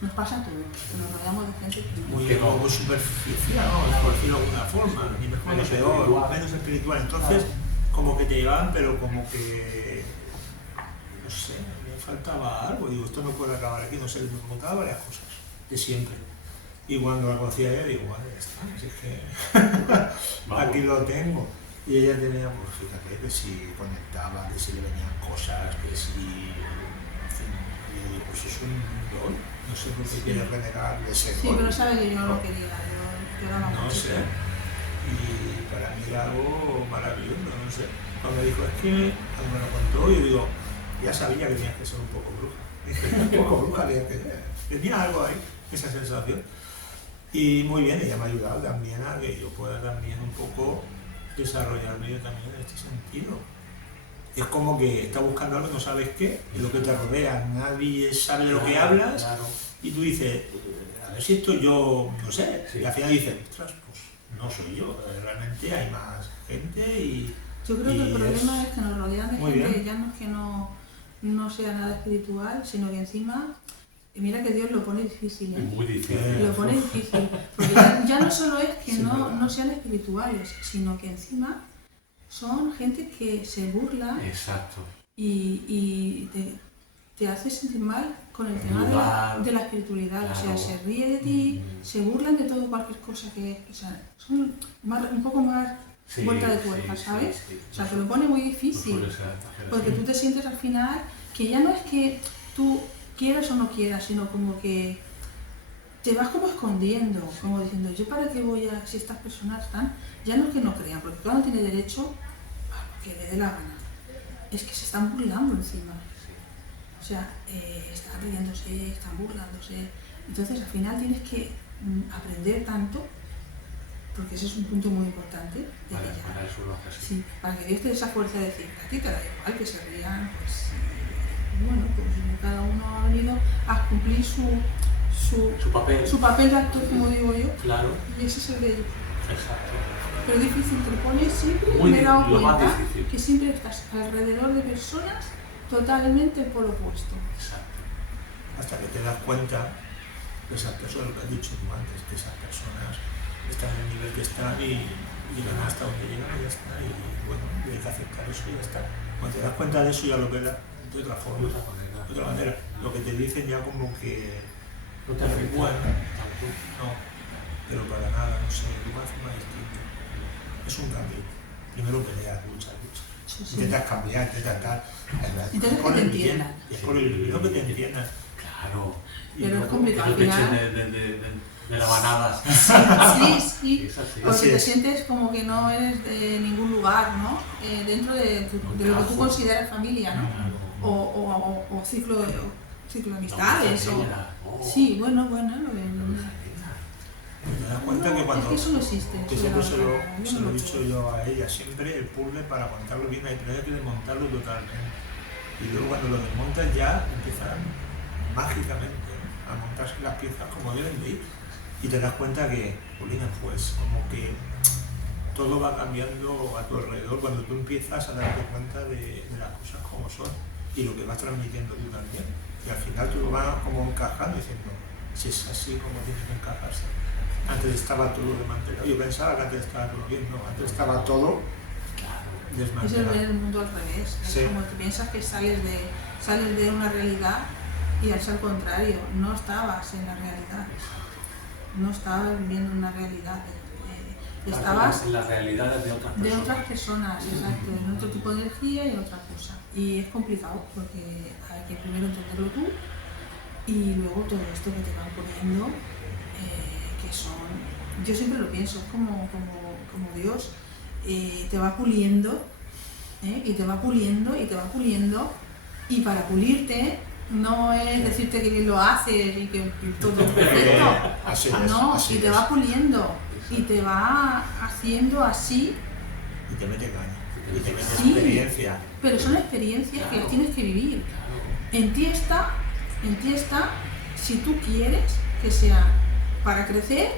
Nos pasa a todos, que nos rodeamos de gente que... muy Que no. poco superficial, ¿no? Por decirlo de alguna forma, ni mejor ni Menos peor, espiritual. menos espiritual. Entonces, como que te llevaban, pero como que, no sé, me faltaba algo. Digo, esto no puede acabar aquí, no sé, me preguntaba varias cosas, de siempre. Y cuando la conocía ella, digo, vale, ya está, si es que Vamos. aquí lo tengo. Y ella tenía, pues fíjate, que si conectaba, que si le venían cosas, que si, en fin, y yo digo, pues es un don, no sé por qué quiere renegar de ese Sí, don. pero sabe que yo no lo quería, yo era una No muchacha. sé. Y para mí era algo maravilloso, no sé. Cuando me dijo, es que, cuando me lo contó, yo digo, ya sabía que tenías que ser un poco bruja. Un poco bruja, tenía algo ahí, esa sensación. Y muy bien, ella me ha ayudado también a que yo pueda también un poco desarrollarme yo también en este sentido. Es como que estás buscando algo y no sabes qué, y lo que te rodea, nadie sabe de lo que hablas, Claro. y tú dices, a ver si esto yo, no sé, Sí. y al final dices, ostras, pues no soy yo, realmente hay más gente y... Yo creo que el y problema es que nos rodean de muy gente, bien. ya no es que no sea nada espiritual, sino que encima, mira que Dios lo pone difícil, Es ¿eh? muy difícil. Lo pone difícil, porque ya no solo es que Sí, verdad. no sean espirituales, sino que encima son gente que se burla Exacto. y te hace sentir mal con el tema Dudar. de la espiritualidad, o sea, Claro. se ríe de ti, se burlan de todo, cualquier cosa que, o sea, son un poco más Sí, vuelta de tuerca, sí, ¿sabes? sí, sí. O sea, te lo pone muy No difícil, suele ser exageración. porque tú te sientes al final que ya no es que tú quieras o no quieras, sino como que te vas como escondiendo, como diciendo, ¿yo para qué voy a, si estas personas están, ya no es que no crean, porque cada uno tiene derecho a lo que le dé la gana, es que se están burlando encima, o sea, están riéndose, están burlándose, entonces al final tienes que aprender tanto, porque ese es un punto muy importante, de que ya, Para eso lo hace así. sí, para que Dios te dé esa fuerza de decir, a ti te da igual que se rían, pues bueno, pues cada uno ha venido a cumplir su Su papel. de actor, como digo yo, Claro. y ese es el de ellos. Exacto. Pero es difícil, te lo pones siempre, Muy me he dado lo más cuenta difícil. que siempre estás alrededor de personas totalmente por lo opuesto. Exacto. Hasta que te das cuenta de esas personas, lo que has dicho tú antes, que esas personas están en el nivel que están y llegan hasta donde llegan y ya está. Y bueno, y hay que aceptar eso y ya está. Cuando te das cuenta de eso ya lo ves de otra forma, de otra manera. Lo que te dicen ya como que No te afecta. bueno, Tanto. no, pero para nada, no sé, de una forma distinta. Es un cambio. Primero peleas, luchas. Sí, sí. Intentas cambiar, intentas tal. Intentas que te entiendan. Es por el primero que te entiendan. Claro. Y Pero es luego- complicado. Que no te Al echen final- de la manada. Sí, Es así. porque Así te es. sientes como que no eres de ningún lugar, ¿no? Dentro de lo que tú consideras familia, ¿no? O ciclo de amistades. Sí, bueno, lo de... Te das cuenta No, que cuando... es que eso no existe. Que eso siempre no- se yo lo no he dicho creo. yo a ella, siempre el puzzle para montarlo bien hay que desmontarlo totalmente. Y luego cuando lo desmontas ya empiezan mágicamente a montarse las piezas como deben de ir. Y te das cuenta que, Paulina, pues como que todo va cambiando a tu alrededor cuando tú empiezas a darte cuenta de las cosas como son y lo que vas transmitiendo tú también. Y al final tú lo vas como encajando diciendo, si es así como tiene que encajarse. Antes estaba todo desmantelado. Yo pensaba que antes estaba todo bien, no, antes estaba todo Es el desmantelado. ver el mundo al revés. Sí. Es como que piensas que sales de una realidad y al ser contrario, no estabas en la realidad. No estabas viviendo una realidad. Estabas en las realidades de otras de personas. otras personas, exacto, en otro tipo de energía y en otra cosa. Y es complicado porque hay que primero entenderlo tú y luego todo esto que te van poniendo, que son, yo siempre lo pienso, es como Dios te va puliendo, y te va puliendo y te va puliendo, y para pulirte no es decirte que bien lo haces y que todo es perfecto, Así es, no, así y te es. va puliendo y te va haciendo así, Y te mete caña, y te mete Sí. experiencia. pero son experiencias que las tienes que vivir. En ti está si tú quieres que sea para crecer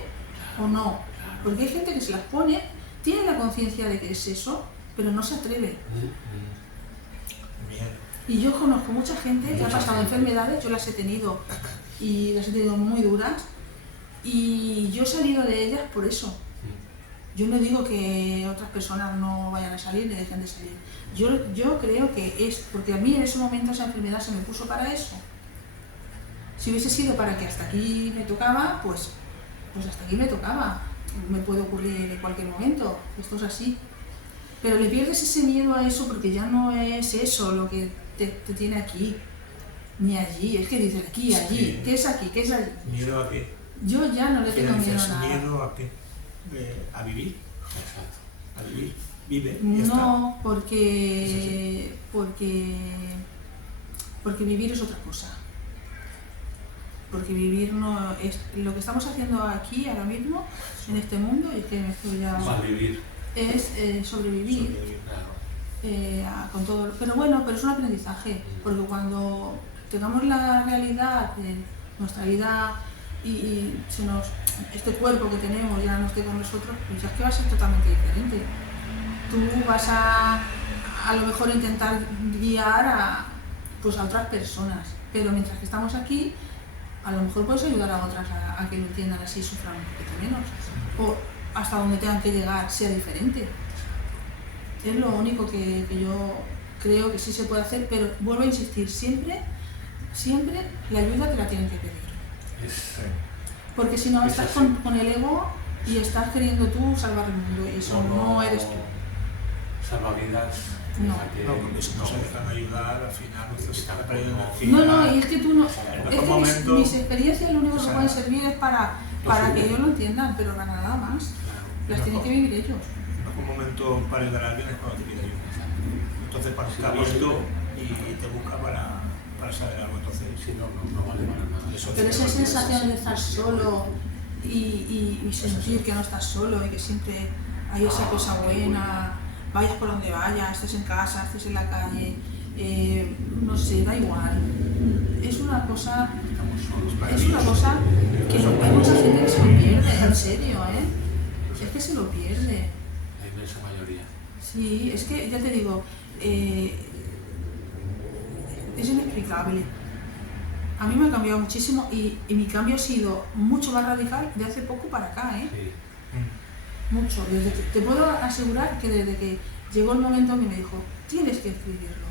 o no, porque hay gente que se las pone, tiene la conciencia de que es eso, pero no se atreve. Miedo. Y yo conozco mucha gente que ha pasado enfermedades, yo las he tenido y las he tenido muy duras, y yo he salido de ellas por eso. Yo no digo que otras personas no vayan a salir ni dejen de salir. Yo creo que es porque a mí en ese momento esa enfermedad se me puso para eso. Si hubiese sido para que hasta aquí me tocaba, pues hasta aquí me tocaba. Me puede ocurrir en cualquier momento, esto es así. Pero le pierdes ese miedo a eso porque ya no es eso lo que te tiene aquí, ni allí. Es que dices aquí, allí, Sí. ¿qué es aquí? ¿Qué es allí? ¿Miedo a qué? Yo ya no le ¿Qué tengo le miedo a dices? nada. ¿Miedo a qué? A vivir. Exacto. A vivir. Vive. Ya está. No, porque vivir es otra cosa. Porque vivir no es lo que estamos haciendo aquí ahora mismo en este mundo, y es que esto ya Malvivir. es sobrevivir. Sobrevivir. Claro. Con todo. Pero bueno, pero es un aprendizaje, porque cuando tengamos la realidad de nuestra vida y este cuerpo que tenemos ya no esté con nosotros, pues ya es que va a ser totalmente diferente. Tú vas a lo mejor intentar guiar a otras personas, pero mientras que estamos aquí, a lo mejor puedes ayudar a otras a que lo entiendan así, sufran un poquito menos, o hasta donde tengan que llegar sea diferente. Es lo único que yo creo que sí se puede hacer, pero vuelvo a insistir, siempre la ayuda te la tienen que pedir. Porque si no, Es estás así. con el ego y estás queriendo tú salvar el mundo, y eso no eres tú. Salvavidas. No. No, porque si no se dejan ayudar, al final no se está perdiendo No, energía. y es que tú no. En Es algún que momento, mis experiencias lo único que o sea, pueden servir es para que ellos lo entiendan, pero para nada más. Las tienen que vivir ellos. en algún momento para ayudar a alguien es cuando te pide ayuda. Entonces, cuando está abierto y te busca para saber algo, entonces Si no, no vale para nada. Eso Pero es esa lo que sensación de estar solo y sentir que no estás solo y que siempre hay esa cosa buena, vayas por donde vayas, estés en casa, estés en la calle, no sé, da igual. Es una cosa que hay mucha gente que se lo pierde, en serio, es que se lo pierde. La inmensa mayoría. Sí, es que ya te digo, es inexplicable. A mí me ha cambiado muchísimo y mi cambio ha sido mucho más radical de hace poco para acá, Sí. mucho. Te puedo asegurar que desde que llegó el momento en que me dijo, tienes que escribirlo.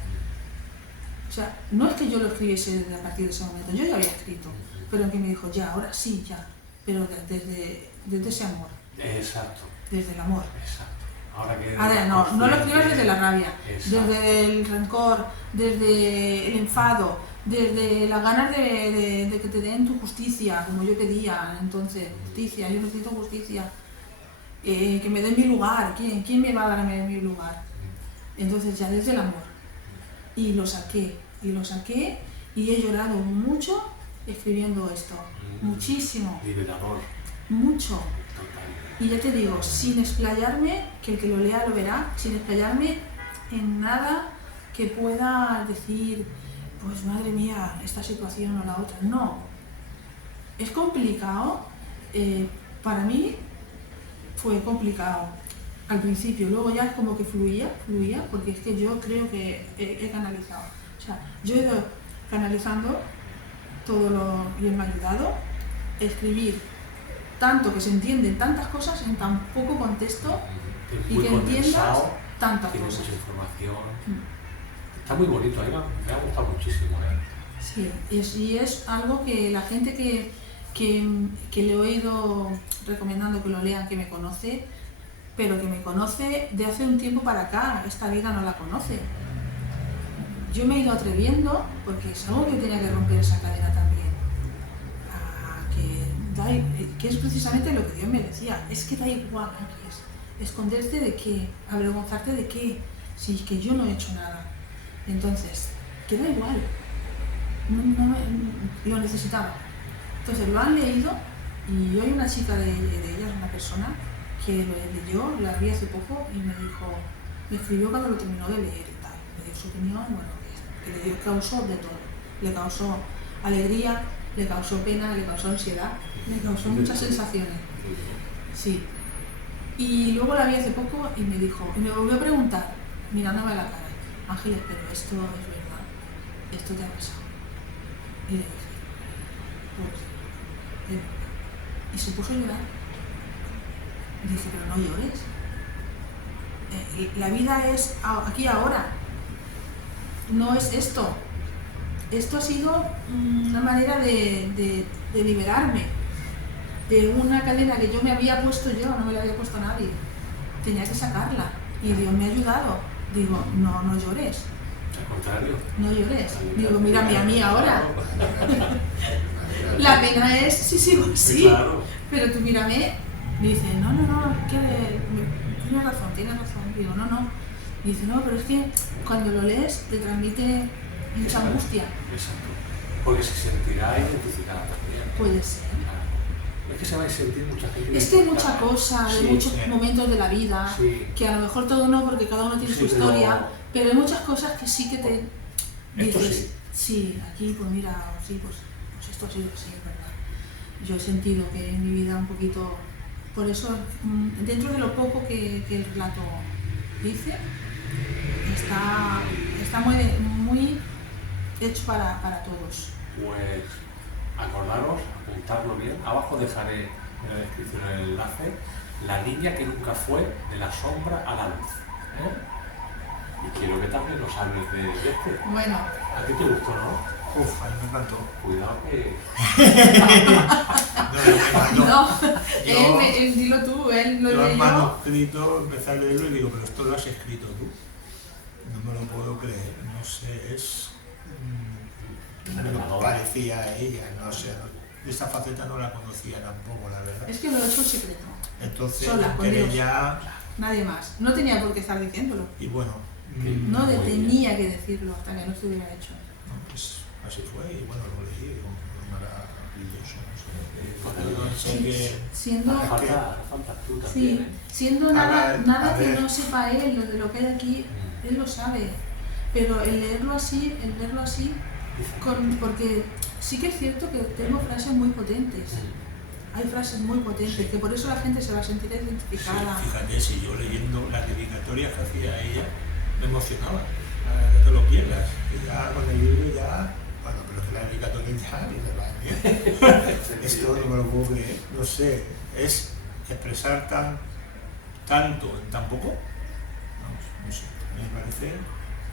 O sea, no es que yo lo escribiese a partir de ese momento, yo ya había escrito, pero en que me dijo, ya, ahora sí, ya, pero desde ese amor, Exacto. desde el amor. Exacto. Ahora que. Ahora, no lo escribas desde la rabia, Exacto. desde el rencor, desde el enfado, desde las ganas de que te den tu justicia, como yo pedía. Entonces, justicia, yo necesito justicia, que me den mi lugar. ¿Quién me va a dar mi lugar? Entonces, ya desde el amor. Y lo saqué, y he llorado mucho escribiendo esto, muchísimo, Liberador. mucho. Total. Y ya te digo, sin explayarme, que el que lo lea lo verá, sin explayarme en nada que pueda decir, pues madre mía, esta situación o la otra. No. Es complicado. Para mí fue complicado al principio, luego ya es como que fluía, porque es que yo creo que he canalizado. O sea, yo he ido canalizando todo y él me ha ayudado a escribir tanto, que se entienden tantas cosas en tan poco contexto Es y muy que entiendas condensado, tantas tiene cosas. mucha información. Mm. Está muy bonito, a mí me ha gustado muchísimo. Sí, y es algo que la gente que le he oído recomendando que lo lean, que me conoce, pero que me conoce de hace un tiempo para acá, esta vida no la conoce. Yo me he ido atreviendo, porque es algo que tenía que romper esa cadena también, que es precisamente lo que Dios me decía, es que da igual, Ángeles, esconderte de qué, avergonzarte de qué, si es que yo no he hecho nada. Entonces, que da igual, lo necesitaba. Entonces lo han leído y hay una chica de ellas, una persona, que lo leyó, la vi hace poco y me escribió cuando lo terminó de leer y tal, me dio su opinión, bueno, que le causó de todo, le causó alegría, le causó pena, le causó ansiedad, le causó muchas sensaciones, sí. Y luego la vi hace poco y me dijo, y me volvió a preguntar, mirándome a la cara, Ángeles, pero esto es verdad, esto te ha pasado. Y le dije, pues, es verdad. Y se puso a llorar. Y dije, pero no llores. La vida es aquí ahora. No es esto. Esto ha sido una manera de liberarme de una cadena que yo me había puesto yo, no me la había puesto nadie. Tenía que sacarla. Y Dios me ha ayudado. Digo, no llores. Al contrario. No llores. Digo, mírame a mí ahora. La pena es si sigo así. Claro. Pero tú mírame. Me dice, no, tienes razón. Digo, no. Dice, no, pero es que cuando lo lees te transmite mucha angustia. Exacto. Porque se sentirá identificada también. Puede ser. Claro. Es que se va a sentir mucha gente. Es que hay mucha cosa, hay muchos momentos de la vida, que a lo mejor todo no, porque cada uno tiene su historia, pero hay muchas cosas que sí que te dices, sí, aquí pues mira, sí, pues esto ha sido así, es verdad. Yo he sentido que en mi vida un poquito, por eso, dentro de lo poco que el relato dice, está muy hecho para todos. Pues acordaros, apuntarlo bien. Abajo dejaré en la descripción el enlace. La niña que nunca fue de la sombra a la luz. Y quiero que también nos hables de este. Bueno. ¿A ti te gustó, no? Uf, a mí me encantó. Cuidado que... No, él dilo tú, él lo yo leyó. el manuscrito, empecé a leerlo y digo, pero esto lo has escrito tú. No me lo puedo creer, no sé, me lo parecía a ella, no sé. Esta faceta no la conocía tampoco, la verdad. Es que lo he hecho en secreto. Entonces, sola, con quería Dios. ya... Nadie más. No tenía por qué estar diciéndolo. Y bueno... No tenía que decirlo hasta que no estuviera hecho. No, pues así fue y bueno, lo leí, digo, maravilloso, no sé qué... Siendo... Falta tú también. Sí, siendo nada que no sepa él, de lo que hay aquí, él lo sabe. Pero el leerlo así, porque sí que es cierto que tengo frases muy potentes. Hay frases muy potentes, que por eso la gente se va a sentir identificada. Sí, fíjate, si yo leyendo las dedicatorias que hacía ella, me emocionaba. No te lo pierdas. Y ya con el libro ya... Bueno, pero es que la dedicatoria ya ni de la esto no me lo puedo creer. No sé, es expresar tanto en tan poco. No sé, me parece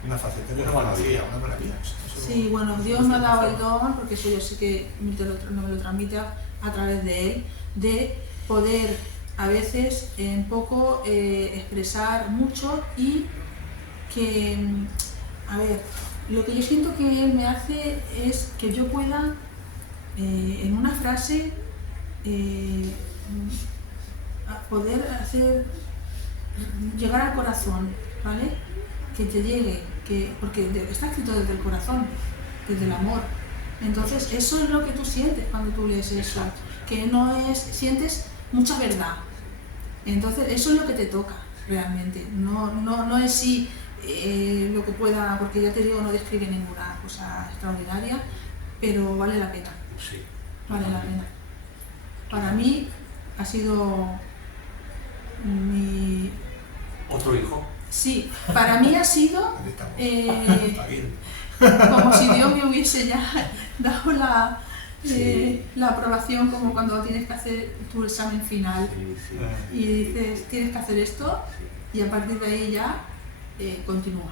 una faceta que no conocía, una maravilla. Sí, bueno, Dios me ha dado el don, porque eso yo sé que no me lo transmite a través de él, de poder a veces en poco expresar mucho y que, a ver, lo que yo siento que él me hace es que yo pueda en una frase poder llegar al corazón, ¿vale? Que te llegue, porque está escrito desde el corazón, desde el amor. Entonces eso es lo que tú sientes cuando tú lees eso, que sientes mucha verdad. Entonces eso es lo que te toca realmente, no es si lo que pueda, porque ya te digo, no describe ninguna cosa extraordinaria, pero vale la pena. Sí. Vale la pena. Para mí ha sido mi... ¿Otro hijo? Sí, para mí ha sido como si Dios me hubiese ya dado la aprobación, como cuando tienes que hacer tu examen final y dices, tienes que hacer esto, y a partir de ahí ya continúa,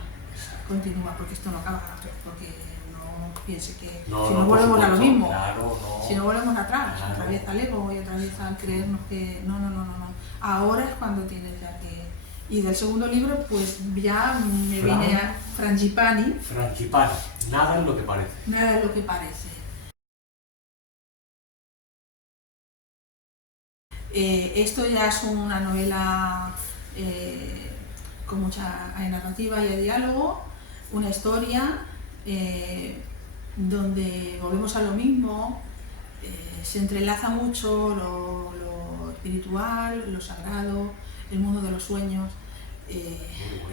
porque esto no acaba, porque no piense que si no volvemos a lo mismo, si no volvemos atrás, otra vez al ego y otra vez al creernos que no, ahora es cuando tienes ya que... Y del segundo libro pues ya me vine a Frangipani. Frangipani, nada es lo que parece. Nada es lo que parece. Esto ya es una novela con mucha narrativa y de diálogo, una historia donde volvemos a lo mismo, se entrelaza mucho lo espiritual, lo sagrado, el mundo de los sueños.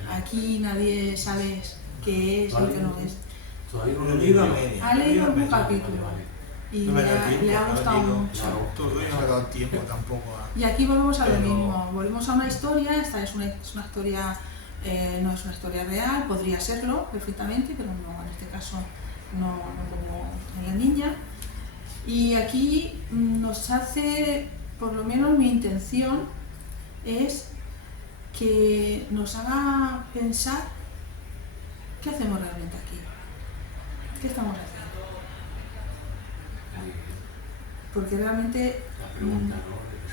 Aquí nadie sabe qué es y qué no es. Ha leído algún capítulo y le ha gustado mucho. Todavía no me ha dado tiempo tampoco. Y aquí volvemos a lo mismo, volvemos a una historia. Esta es una historia, no es una historia real, podría serlo perfectamente, pero no, en este caso no como en La Niña. Y aquí nos hace, por lo menos mi intención es que nos haga pensar qué hacemos realmente aquí, qué estamos haciendo. Porque realmente,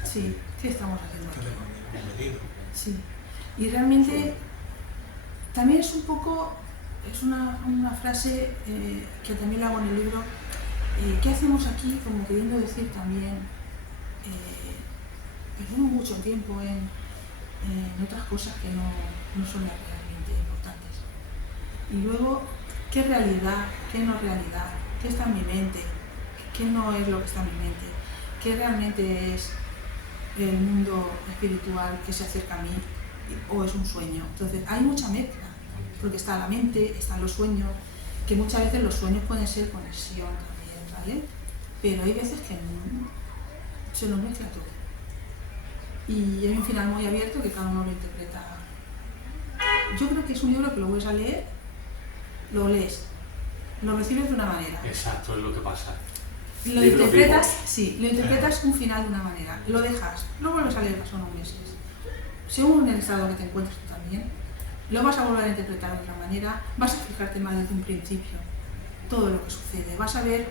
sí, ¿qué estamos haciendo aquí? Sí, y realmente también es un poco, es una frase que también la hago en el libro, ¿qué hacemos aquí? Como queriendo decir también, perdemos mucho tiempo en otras cosas que no son realmente importantes. Y luego, ¿qué es realidad? ¿Qué no es realidad? ¿Qué está en mi mente? ¿Qué no es lo que está en mi mente? ¿Qué realmente es el mundo espiritual que se acerca a mí o es un sueño? Entonces hay mucha mezcla, porque está la mente, están los sueños, que muchas veces los sueños pueden ser conexión también, ¿vale? Pero hay veces que se nos mezcla todo. Y hay un final muy abierto que cada uno lo interpreta. Yo creo que es un libro que lo vuelves a leer, lo lees, lo recibes de una manera. Exacto, es lo que pasa. Lo interpretas, sí, lo interpretas un final de una manera, lo dejas, lo vuelves a leer, pasan unos meses. Según el estado que te encuentres tú también, lo vas a volver a interpretar de otra manera, vas a fijarte más desde un principio, todo lo que sucede. Vas a ver,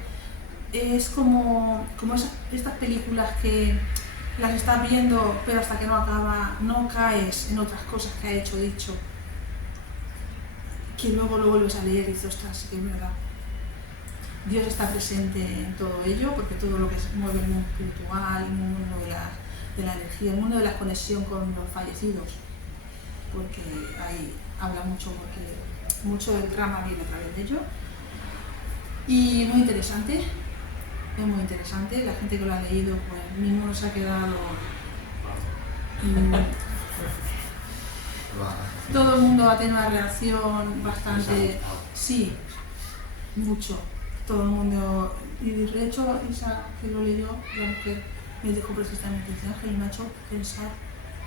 es como estas películas que las estás viendo, pero hasta que no acaba, no caes en otras cosas que ha hecho, dicho, que luego lo vuelves a leer y dices, ostras, sí que es verdad. Dios está presente en todo ello, porque todo lo que mueve el mundo espiritual, el mundo de la energía, el mundo de la conexión con los fallecidos, porque ahí habla mucho, porque mucho del drama viene a través de ello. Y muy interesante, es muy interesante. La gente que lo ha leído, pues ninguno se ha quedado. Todo el mundo ha tenido una reacción bastante. Sí, mucho. Todo el mundo. Y de hecho, esa que lo leyó, la mujer, me dijo precisamente: Ángel, me ha hecho pensar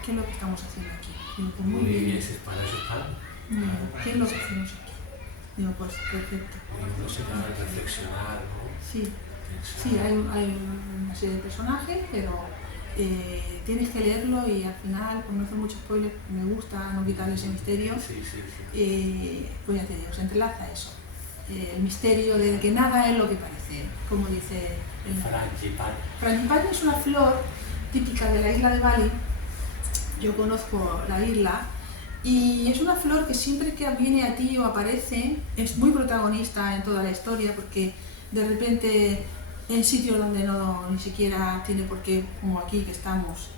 qué es lo que estamos haciendo aquí. Digo, pues muy bien. Para eso están. ¿Qué es lo que hacemos aquí? Digo, pues perfecto. No se trata de reflexionar, ¿no? Sí. Sí, hay una serie de personajes, pero tienes que leerlo y al final, como no hace mucho spoiler, me gusta no quitarle ese misterio, pues ya te digo, se entrelaza eso. El misterio de que nada es lo que parece, como dice el Frangipani. Frangipani es una flor típica de la isla de Bali. Yo conozco la isla y es una flor que siempre que viene a ti o aparece es muy protagonista en toda la historia, porque de repente en sitios donde ni siquiera tiene por qué, como aquí que estamos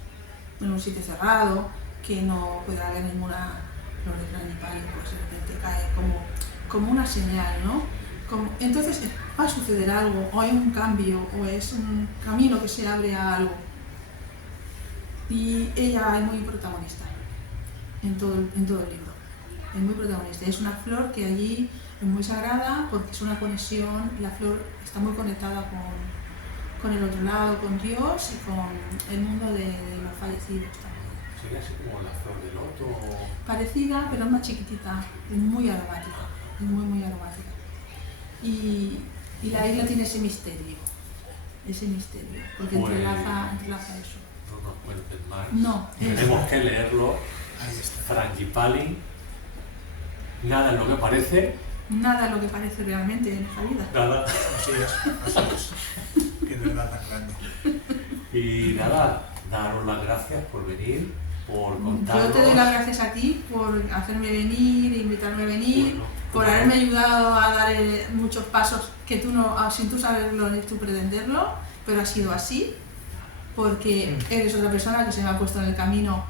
en un sitio cerrado, que no puede haber ninguna flor de Frangipani, pues de repente cae como una señal, ¿no? Entonces va a suceder algo, o hay un cambio, o es un camino que se abre a algo. Y ella es muy protagonista en todo el libro, es muy protagonista. Es una flor que allí es muy sagrada porque es una conexión, la flor está muy conectada con el otro lado, con Dios y con el mundo de los fallecidos también. ¿Sería así como la flor de loto? Parecida, pero es más chiquitita, es muy aromática, es muy aromática. Y la isla tiene ese misterio, ese misterio, porque Pues- entrelaza eso. No nos cuentes más. No, Tenemos que leerlo. Ahí está. Frangipani. Nada es lo que parece. nada es lo que parece realmente en esta vida. Nada. Así es. Qué verdad tan grande. Y nada, daros las gracias por venir, por Yo contarnos. te doy las gracias a ti por hacerme venir, invitarme a venir, Bueno, por haberme ayudado a dar muchos pasos que tú no, sin tú saberlo ni tú pretenderlo, pero ha sido así, porque eres otra persona que se me ha puesto en el camino,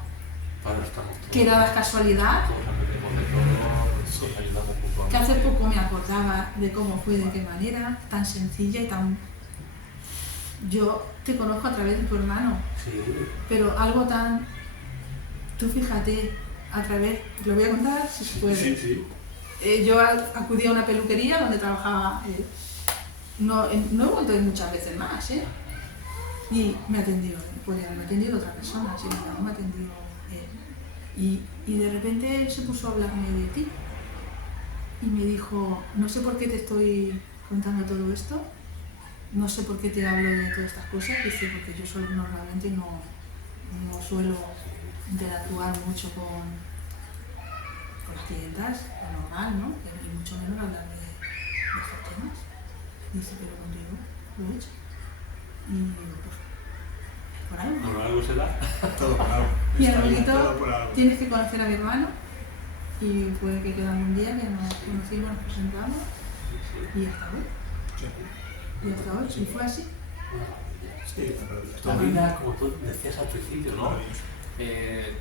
Ahora estamos todos. que nada es casualidad, Todos aprendemos de todo, nos ayudamos mutuamente. que hace poco me acordaba de cómo fue, de qué manera, tan sencilla y tan... Yo te conozco a través de tu hermano, Sí, pero algo tan... Tú fíjate, a través... Lo voy a contar si se puede. sí. Yo acudí a una peluquería donde trabajaba él. No he vuelto a ir muchas veces más, ¿eh? Y me atendió, podría haberme atendido otra persona, sin embargo me atendió él. Y de repente él se puso a hablarme de ti. Y me dijo, no sé por qué te estoy contando todo esto, no sé por qué te hablo de todas estas cosas, dice, porque yo normalmente no suelo interactuar mucho con las clientas, lo normal, ¿no? Y mucho menos hablar de estos temas. Dice, pero contigo lo he hecho. Y digo, pues, por algo. Por algo se da. Todo por algo. Mi Está bien, hermanito, todo por algo. tienes que conocer a mi hermano. Y fue que quedamos un día, que nos conocimos, nos presentamos. Y hasta hoy. Sí. Y hasta hoy. Y fue así. Sí, está maravilloso. Tu vida, como tú decías al principio, ¿no? Maravilloso.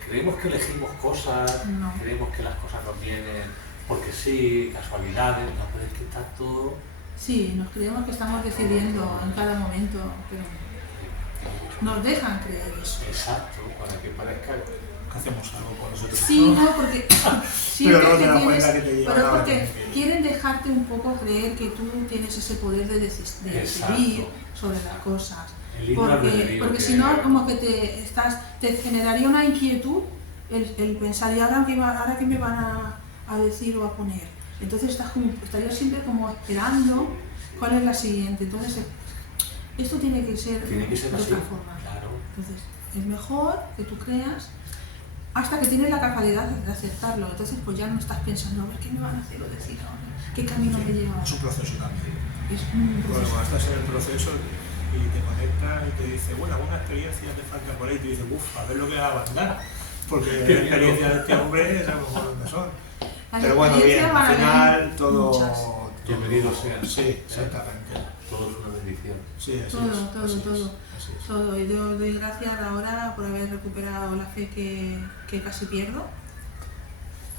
Creemos que elegimos cosas, No. creemos que las cosas nos vienen porque sí, casualidades, no, pero es que está todo... Sí, nos creemos que estamos decidiendo en cada momento, pero nos dejan creer eso. Exacto, para que parezca... Que hacemos algo por nosotros. Sí, no, porque Pero sientes no te que das tienes, cuenta que te lleva pero a la porque mente. quieren dejarte un poco creer que tú tienes ese poder de decidir Exacto. sobre las cosas. El libre albedrío Porque que- si no, como que te generaría una inquietud el pensar, ¿y ahora qué me van a decir o a poner? Entonces estarías siempre como esperando cuál es la siguiente. Entonces, esto tiene que ser Tiene que ser de así, otra forma. claro. Entonces, es mejor que tú creas hasta que tienes la capacidad de aceptarlo. Entonces, pues ya no estás pensando, a ver qué me van a hacer o decir ahora, qué camino me lleva. Es un proceso también. Es un Bueno, proceso. cuando estás en el proceso y te conectas y te dice, bueno, alguna experiencia te falta por ahí, y te dices, uff, a ver lo que va a mandar. Porque la experiencia de este hombre sabemos por dónde son. Las Pero bueno, bien, experiencias van a al final venir todo... muchas. Bienvenido sea. Sí, exactamente. Todo es una bendición. Sí, así Todo, es. todo, así es, todo. así es. Todo. Y doy gracias ahora por haber recuperado la fe que casi pierdo.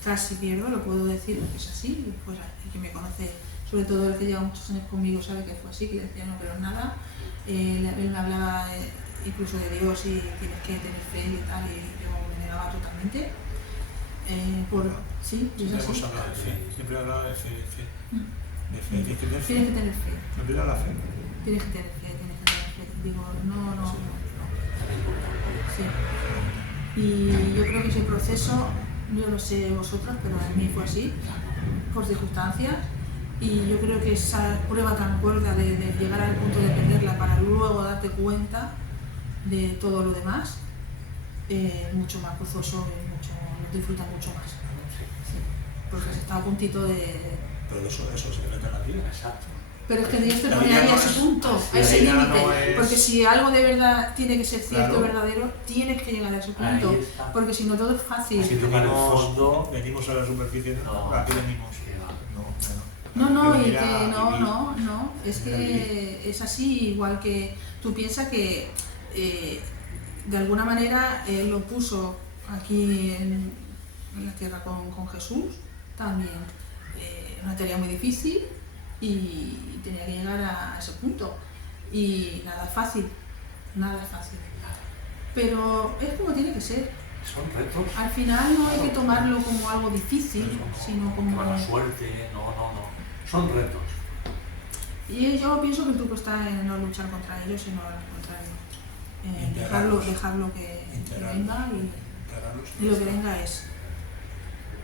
Casi pierdo, lo puedo decir porque es así. Pues el que me conoce, sobre todo el que lleva muchos años conmigo, sabe que fue así, que le decía no, pero nada. Él me hablaba incluso de Dios y tienes que tener fe y tal, y yo me negaba totalmente. Sí, y es Siempre hemos así. hablado de fe, siempre he hablado de fe, de fe. Mm. De fe, tienes que tener Tienes fe. que tener fe, Siempre da la fe. tienes que tener fe, tienes que tener fe. Digo, no. Sí. Y yo creo que ese proceso, yo no sé vosotros, pero a mí fue así, por circunstancias. Y yo creo que esa prueba tan cuerda de llegar al punto de perderla para luego darte cuenta de todo lo demás, mucho más gozoso y lo disfrutas mucho más. Sí. Porque has estado a puntito de... Pero eso se trata en la vida. Exacto. Pero es que Dios te La pone vida ahí no a ese es- punto, a la ese vida límite. no es- Porque si algo de verdad tiene que ser cierto, Claro. verdadero, tienes que llegar a ese Ahí punto. está. Porque si no, todo es fácil. Así tocar el fondo. Venimos a la superficie, No. aquí venimos. Que va. No, y Venir a que vivir. no. Es Venir a que es así, igual que tú piensas que de alguna manera Él lo puso aquí en la tierra con Jesús, también. Una tarea muy difícil y tenía que llegar a ese punto. Y nada es fácil. Pero es como tiene que ser. Son retos. Al final no hay que tomarlo como algo difícil, sino como... Mala suerte, no. Son retos. Y yo pienso que el truco está en no luchar contra ellos, sino al contrario. Integrarlos. Dejarlo que venga Integrarlos. y lo que venga es...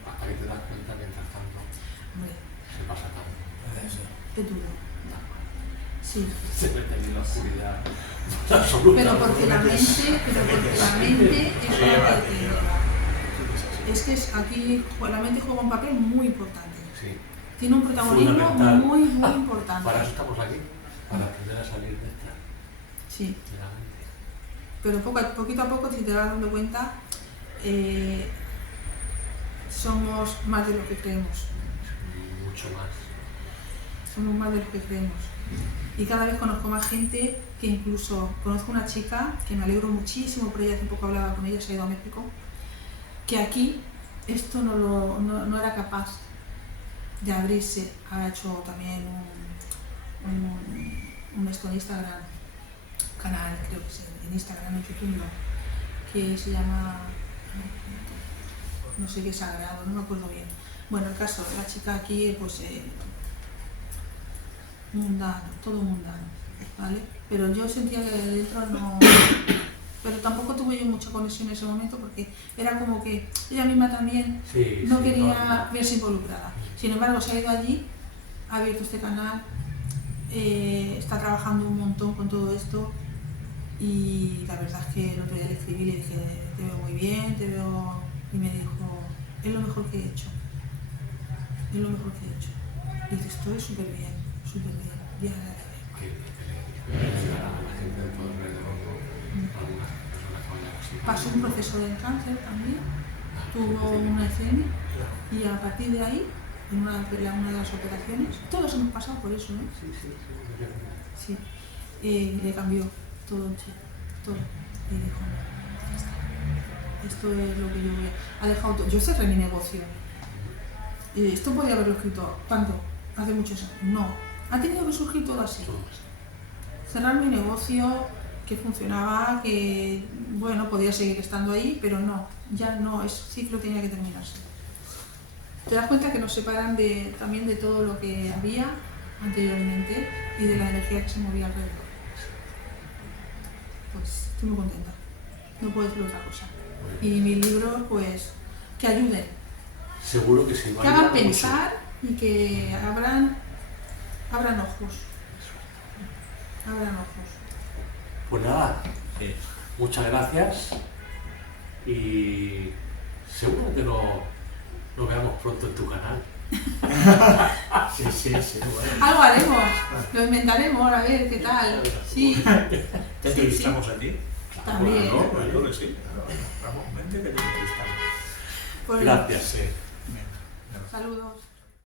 Hasta que te das cuenta, mientras tanto, Hombre, se pasa tanto. es duro. Sí. Se meten en la oscuridad absoluta. Pero porque la mente es Sí, la lleva, que lleva. es que aquí la mente juega un papel muy importante. Sí. Tiene un protagonismo Fundamental. muy importante. Para eso estamos aquí, para aprender a salir de esta, Sí. de la mente. Pero poquito a poco, si te vas dando cuenta, somos más de lo que creemos. Mucho más. Somos más de lo que creemos. Y cada vez conozco más gente, que incluso conozco una chica, que me alegro muchísimo por ella, hace poco hablaba con ella, se ha ido a México, que aquí esto no era capaz de abrirse. Ha hecho también un esto en Instagram, canal, creo que es en Instagram, en YouTube, no, que se llama, no sé qué sagrado, no me acuerdo bien. Bueno, el caso, la chica aquí, pues, mundano, todo mundano, ¿vale? Pero yo sentía que de dentro no... Pero tampoco tuve yo mucha conexión en ese momento porque era como que ella misma también no quería verse involucrada. Sin embargo, se ha ido allí, ha abierto este canal, está trabajando un montón con todo esto y la verdad es que el otro día le escribí y le dije, te veo muy bien, te veo... Y me dijo, es lo mejor que he hecho, es lo mejor que he hecho. Y dice, estoy súper bien, ya. Pasó un proceso de cáncer también, tuvo una leucemia y a partir de ahí, en una de las operaciones, todos hemos pasado por eso, ¿no? Sí. Le cambió todo el chip, todo. Y dijo, no, ya está. Esto es lo que yo voy a... Ha dejado todo. Yo cerré mi negocio. Esto podía haberlo escrito, ¿cuánto? Hace muchos años. No. Ha tenido que surgir todo así. Cerrar mi negocio, que funcionaba, que, bueno, podía seguir estando ahí, pero no, ya no, ese ciclo tenía que terminarse. Te das cuenta que nos separan también de todo lo que había anteriormente y de la energía que se movía alrededor. Pues estoy muy contenta, no puedo decir otra cosa. Y mis libros, pues, que ayuden, Seguro que sí. que hagan pensar y que abran ojos. Abran ojos. Pues nada, muchas gracias y seguro que nos veamos pronto en tu canal. Sí, bueno. Algo haremos, lo inventaremos, a ver qué tal. Sí. ¿Te entrevistamos a ti? También. Bueno, claro que sí. Vamos, vente que te entrevistamos. Pues, Gracias. Sí. Venga. saludos.